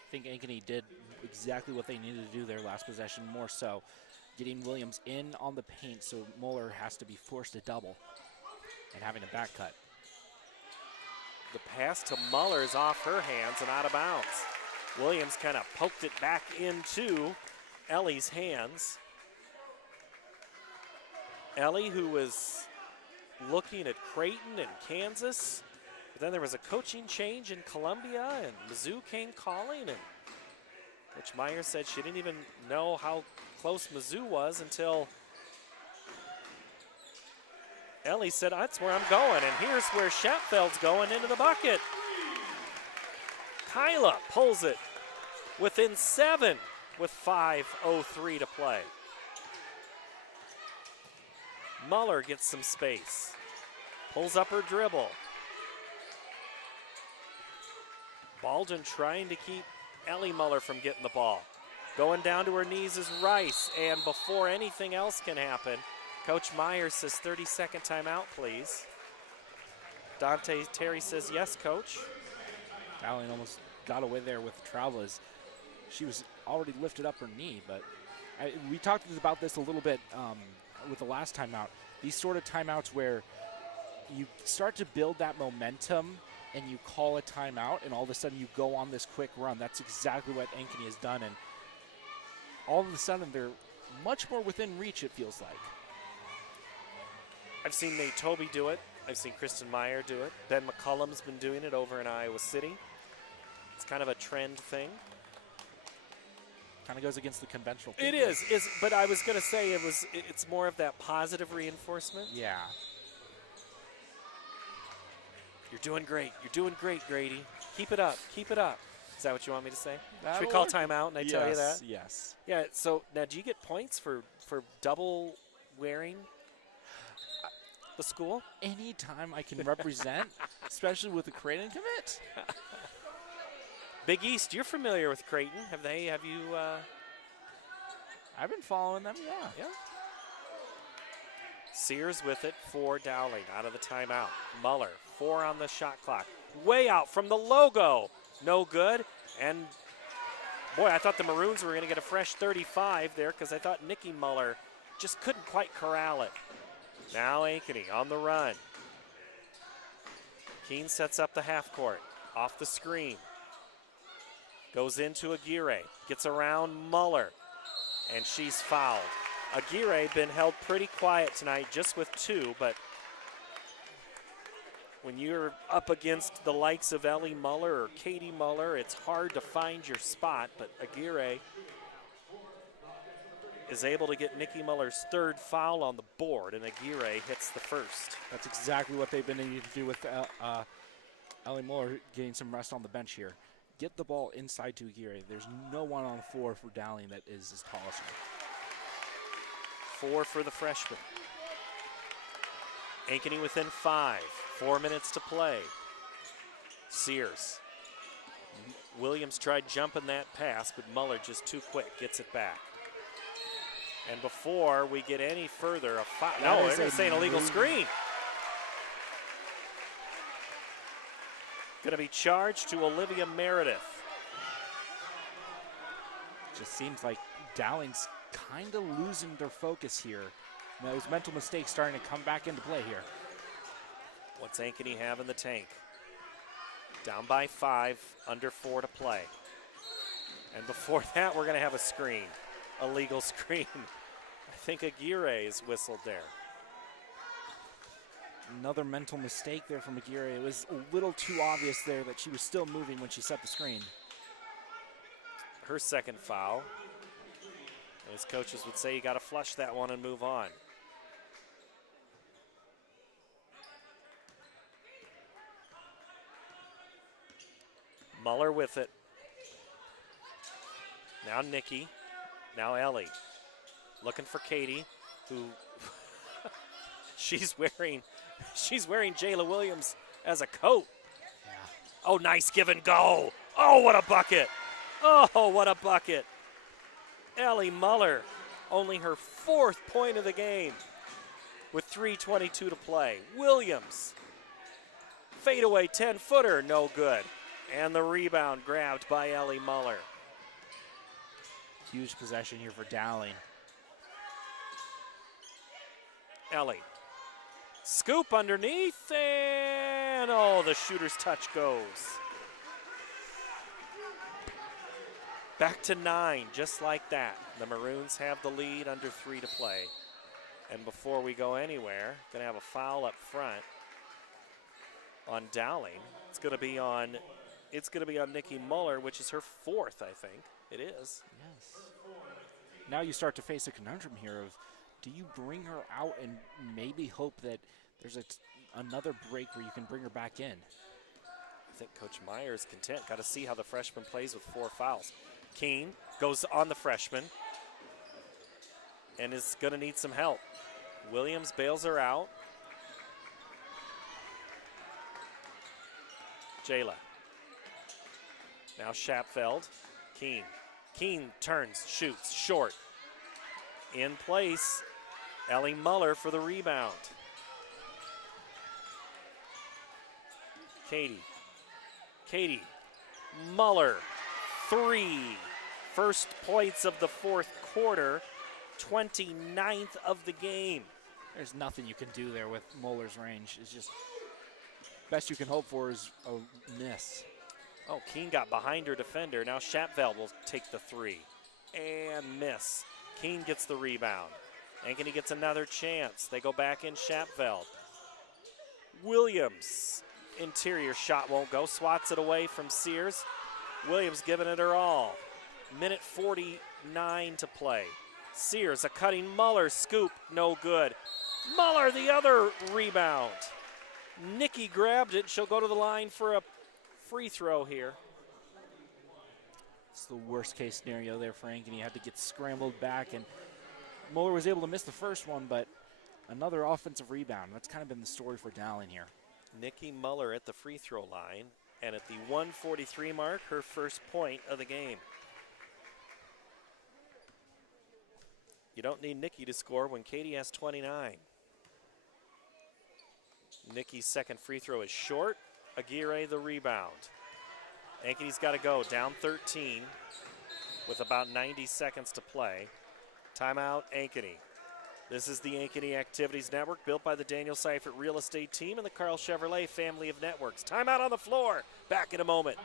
I think Ankeny did exactly what they needed to do their last possession, more so getting Williams in on the paint so Muller has to be forced to double and having a back cut. The pass to Muller is off her hands and out of bounds. Williams kind of poked it back into Ellie's hands. Ellie, who was looking at Creighton and Kansas. But then there was a coaching change in Columbia, and Mizzou came calling, and Coach Meyer said she didn't even know how close Mizzou was until Ellie said, that's where I'm going, and here's where Schappveld's going into the bucket. Kyla pulls it within 7 with 5:03 to play. Muller gets some space, pulls up her dribble. Baldwin trying to keep Ellie Muller from getting the ball. Going down to her knees is Rice, and before anything else can happen, Coach Myers says 30-second timeout, please. Dante Terry says yes, Coach. Dowling almost got away there with the travel as she was already lifted up her knee, but we talked about this a little bit with the last timeout. These sort of timeouts where you start to build that momentum and you call a timeout, and all of a sudden you go on this quick run. That's exactly what Ankeny has done, and all of a sudden they're much more within reach, it feels like. I've seen Nate Toby do it. I've seen Kristen Meyer do it. Ben McCullum's been doing it over in Iowa City. It's kind of a trend thing. Kind of goes against the conventional. It is, but I was going to say it's more of that positive reinforcement. Yeah. You're doing great. You're doing great, Grady. Keep it up. Keep it up. Is that what you want me to say? Should we call timeout and I tell you that? Yes. Yeah, so now do you get points for double wearing the school? Anytime I can represent, especially with the Creighton commit. Big East, you're familiar with Creighton. Have you? I've been following them, yeah. Sears with it for Dowling out of the timeout. Muller, 4 on the shot clock. Way out from the logo. No good. And, boy, I thought the Maroons were going to get a fresh 35 there because I thought Nikki Muller just couldn't quite corral it. Now Ankeny on the run. Keene sets up the half court. Off the screen. Goes into Aguirre. Gets around Muller. And she's fouled. Aguirre been held pretty quiet tonight, just with 2, but when you're up against the likes of Ellie Muller or Katie Muller, it's hard to find your spot, but Aguirre is able to get Nikki Muller's 3rd foul on the board, and Aguirre hits the 1st. That's exactly what they've been needing to do with Ellie Muller getting some rest on the bench here. Get the ball inside to Aguirre. There's no one on the floor for Dowling that is as tall as her. 4 for the freshman. Ankeny within 5. 4 minutes to play. Sears. Williams tried jumping that pass, but Muller just too quick, gets it back. And before we get any further, a foul. No, they're saying illegal screen. Going to be charged to Olivia Meredith. Just seems like Dowling's kind of losing their focus here. And those mental mistakes starting to come back into play here. What's Ankeny have in the tank? Down by 5, under 4 to play. And before that, we're going to have a screen, a legal screen. I think Aguirre is whistled there. Another mental mistake there from Aguirre. It was a little too obvious there that she was still moving when she set the screen. Her second foul. As coaches would say, you got to flush that one and move on. Muller with it. Now Nikki. Now Ellie. Looking for Katie, who she's wearing Jayla Williams as a coat. Yeah. Oh, nice give and go. Oh, what a bucket. Oh, what a bucket. Ellie Muller, only her 4th point of the game with 3:22 to play. Williams, fadeaway 10-footer, no good. And the rebound grabbed by Ellie Muller. Huge possession here for Dowling. Ellie, scoop underneath, and oh, the shooter's touch goes. Back to 9, just like that. The Maroons have the lead, under 3 to play. And before we go anywhere, gonna have a foul up front on Dowling. It's gonna be on Nikki Muller, which is her 4th, I think. It is. Yes. Now you start to face a conundrum here of, do you bring her out and maybe hope that there's another break where you can bring her back in? I think Coach Meyer is content. Got to see how the freshman plays with 4 fouls. Keene goes on the freshman and is going to need some help. Williams bails her out. Jayla. Now Schapfeld. Keene. Keene turns, shoots, short. In place, Ellie Muller for the rebound. Katie. Muller, 3. First points of the 4th quarter, 29th of the game. There's nothing you can do there with Muller's range. It's just, best you can hope for is a miss. Oh, Keene got behind her defender. Now Schapfeld will take the 3 and miss. Keene gets the rebound. Ankeny gets another chance. They go back in Schapfeld. Williams, interior shot won't go. Swats it away from Sears. Williams giving it her all. Minute 49 to play. Sears, a cutting Muller scoop, no good. Muller, the other rebound. Nikki grabbed it. She'll go to the line for a free throw here. It's the worst case scenario there for Ankeny. Had to get scrambled back, and Muller was able to miss the first one, but another offensive rebound. That's kind of been the story for Dowling here. Nikki Muller at the free throw line, and at the 1:43 mark, her first point of the game. You don't need Nikki to score when Katie has 29. Nikki's second free throw is short. Aguirre the rebound. Ankeny's got to go, down 13 with about 90 seconds to play. Timeout, Ankeny. This is the Ankeny Activities Network, built by the Daniel Seifert Real Estate Team and the Carl Chevrolet family of networks. Timeout on the floor. Back in a moment.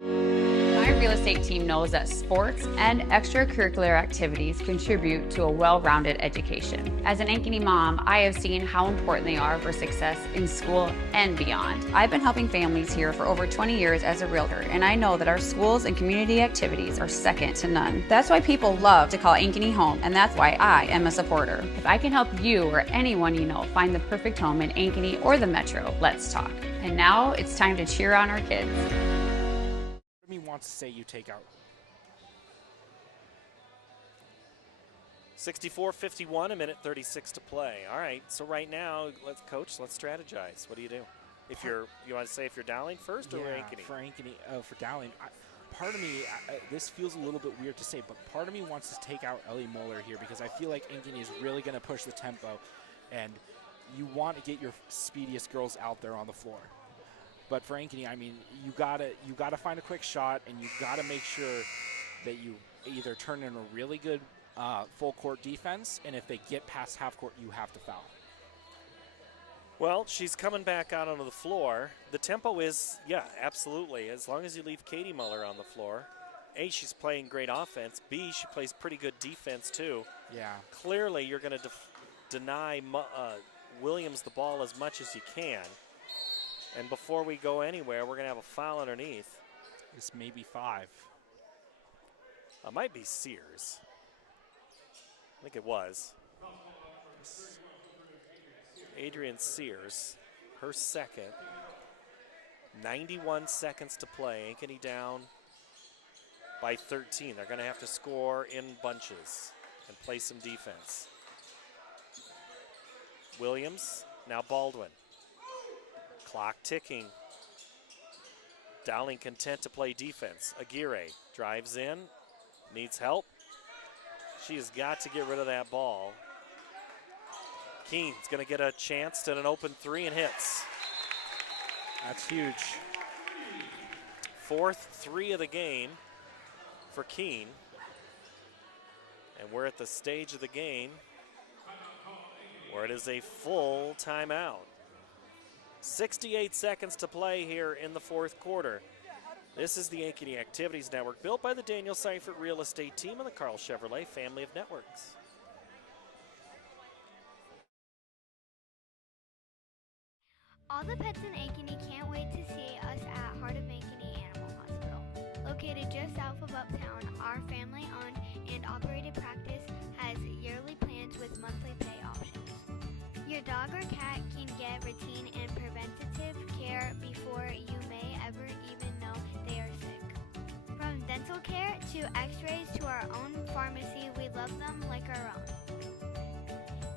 My real estate team knows that sports and extracurricular activities contribute to a well-rounded education. As an Ankeny mom, I have seen how important they are for success in school and beyond. I've been helping families here for over 20 years as a realtor, and I know that our schools and community activities are second to none. That's why people love to call Ankeny home, and that's why I am a supporter. If I can help you or anyone you know find the perfect home in Ankeny or the Metro, let's talk. And now it's time to cheer on our kids. Wants to say you take out. 64-51, a minute 36 to play. All right, so right now, let's strategize. What do? If you want to say if you're Dowling first or Ankeny? For Ankeny, for Dowling, part of me, this feels a little bit weird to say, but part of me wants to take out Ellie Muller here because I feel like Ankeny is really going to push the tempo, and you want to get your speediest girls out there on the floor. But for Ankeny, I mean, you gotta find a quick shot, and you gotta make sure that you either turn in a really good full court defense, and if they get past half court, you have to foul. Well, she's coming back out onto the floor. The tempo is, absolutely. As long as you leave Katie Muller on the floor. A, she's playing great offense. B, she plays pretty good defense too. Yeah. Clearly, you're going to deny Williams the ball as much as you can. And before we go anywhere, we're going to have a foul underneath. This may be 5. It might be Sears. I think it was. Adrian Sears, her second. 91 seconds to play. Ankeny down by 13. They're going to have to score in bunches and play some defense. Williams, now Baldwin. Clock ticking. Dowling content to play defense. Aguirre drives in, needs help. She has got to get rid of that ball. Keene's going to get a chance at an open 3 and hits. That's huge. 4th 3 of the game for Keene. And we're at the stage of the game where it is a full timeout. 68 seconds to play here in the 4th quarter. This is the Ankeny Activities Network, built by the Daniel Seifert Real Estate Team and the Carl Chevrolet family of networks. All the pets in Ankeny can't wait to see us at Heart of Ankeny Animal Hospital. Located just south of Uptown, our family-owned and operated practice has yearly plans with monthly pay options. Your dog or cat can get routine and preventative care before you may ever even know they are sick. From dental care to x-rays to our own pharmacy, we love them like our own.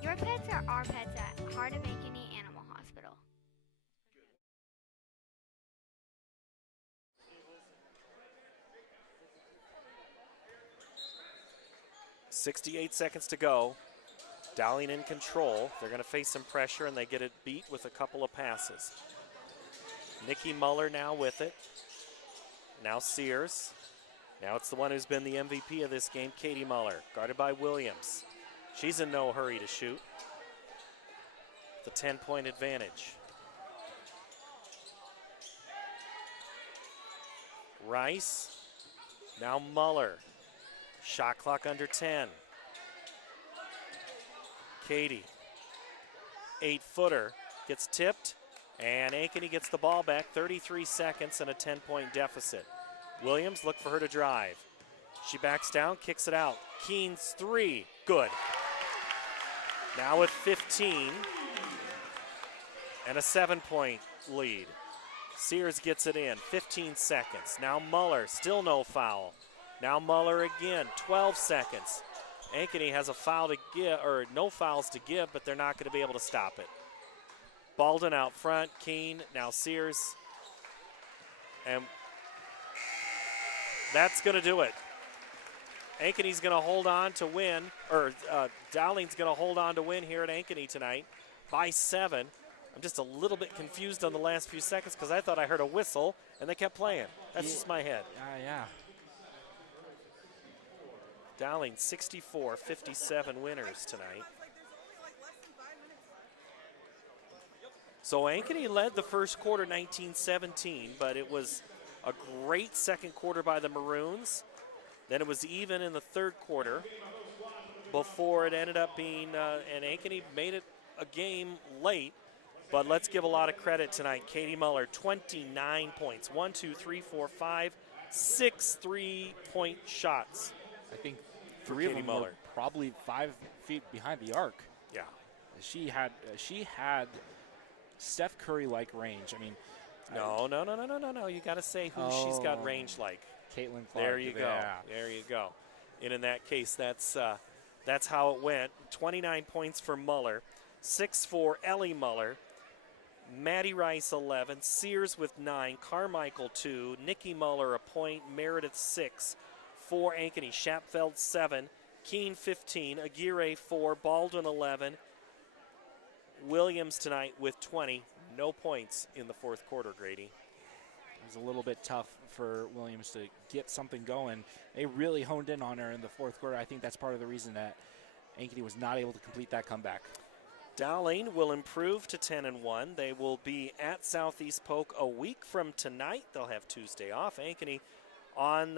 Your pets are our pets at Heart of Ankeny Animal Hospital. 68 seconds to go. Dowling in control. They're going to face some pressure, and they get it beat with a couple of passes. Nikki Muller now with it. Now Sears. Now it's the one who's been the MVP of this game, Katie Muller, guarded by Williams. She's in no hurry to shoot. The 10-point advantage. Rice. Now Muller. Shot clock under 10. Katie. 8-footer. Gets tipped. And Ankeny gets the ball back. 33 seconds and a 10-point deficit. Williams, look for her to drive. She backs down, kicks it out. Keene's 3. Good. Now with 15. And a 7-point lead. Sears gets it in. 15 seconds. Now Muller. Still no foul. Now Muller again, 12 seconds. Ankeny has a foul to give, or no fouls to give, but they're not going to be able to stop it. Baldwin out front, Keene, now Sears. And that's going to do it. Ankeny's going to hold on to win, or Dowling's going to hold on to win here at Ankeny tonight by 7. I'm just a little bit confused on the last few seconds because I thought I heard a whistle and they kept playing. That's just my head. Yeah. Dowling 64-57 winners tonight. So Ankeny led the first quarter 19-17, but it was a great second quarter by the Maroons. Then it was even in the third quarter before it ended up being, and Ankeny made it a game late. But let's give a lot of credit tonight. Katie Muller, 29 points. 1, 2, 3, 4, 5, 6 3-point shots. I think 3 of them were probably 5 feet behind the arc. Yeah. She had Steph Curry-like range. I mean, No. You got to say who she's got range like. Caitlin Clark. There you go. And in that case, that's That's how it went. 29 points for Muller, 6 for Ellie Muller, Maddie Rice 11, Sears with 9, Carmichael 2, Nikki Muller a point, Meredith 6 for Ankeny, Shapfeld 7, Keene 15, Aguirre 4, Baldwin 11, Williams tonight with 20. No points in the fourth quarter, Grady. It was a little bit tough for Williams to get something going. They really honed in on her in the fourth quarter. I think that's part of the reason that Ankeny was not able to complete that comeback. Dowling will improve to 10-1. They will be at Southeast Polk a week from tonight. They'll have Tuesday off. Ankeny on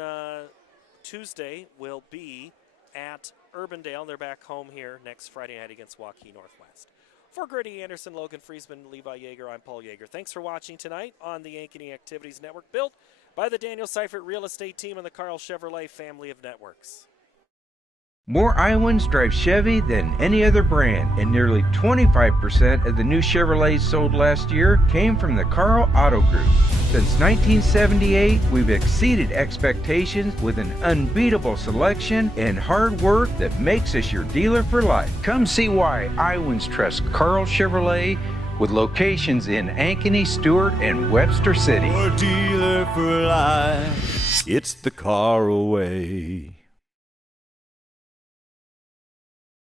Tuesday will be at Urbandale. They're back home here next Friday night against Waukee Northwest. For Grady Anderson, Logan Friesman, Levi Yeager, I'm Paul Yeager. Thanks for watching tonight on the Ankeny Activities Network, built by the Daniel Seifert Real Estate Team and the Carl Chevrolet family of networks. More Iowans drive Chevy than any other brand, and nearly 25% of the new Chevrolets sold last year came from the Carl Auto Group. Since 1978, we've exceeded expectations with an unbeatable selection and hard work that makes us your dealer for life. Come see why Iowans trust Carl Chevrolet, with locations in Ankeny, Stewart, and Webster City. Your dealer for life. It's the Carl way.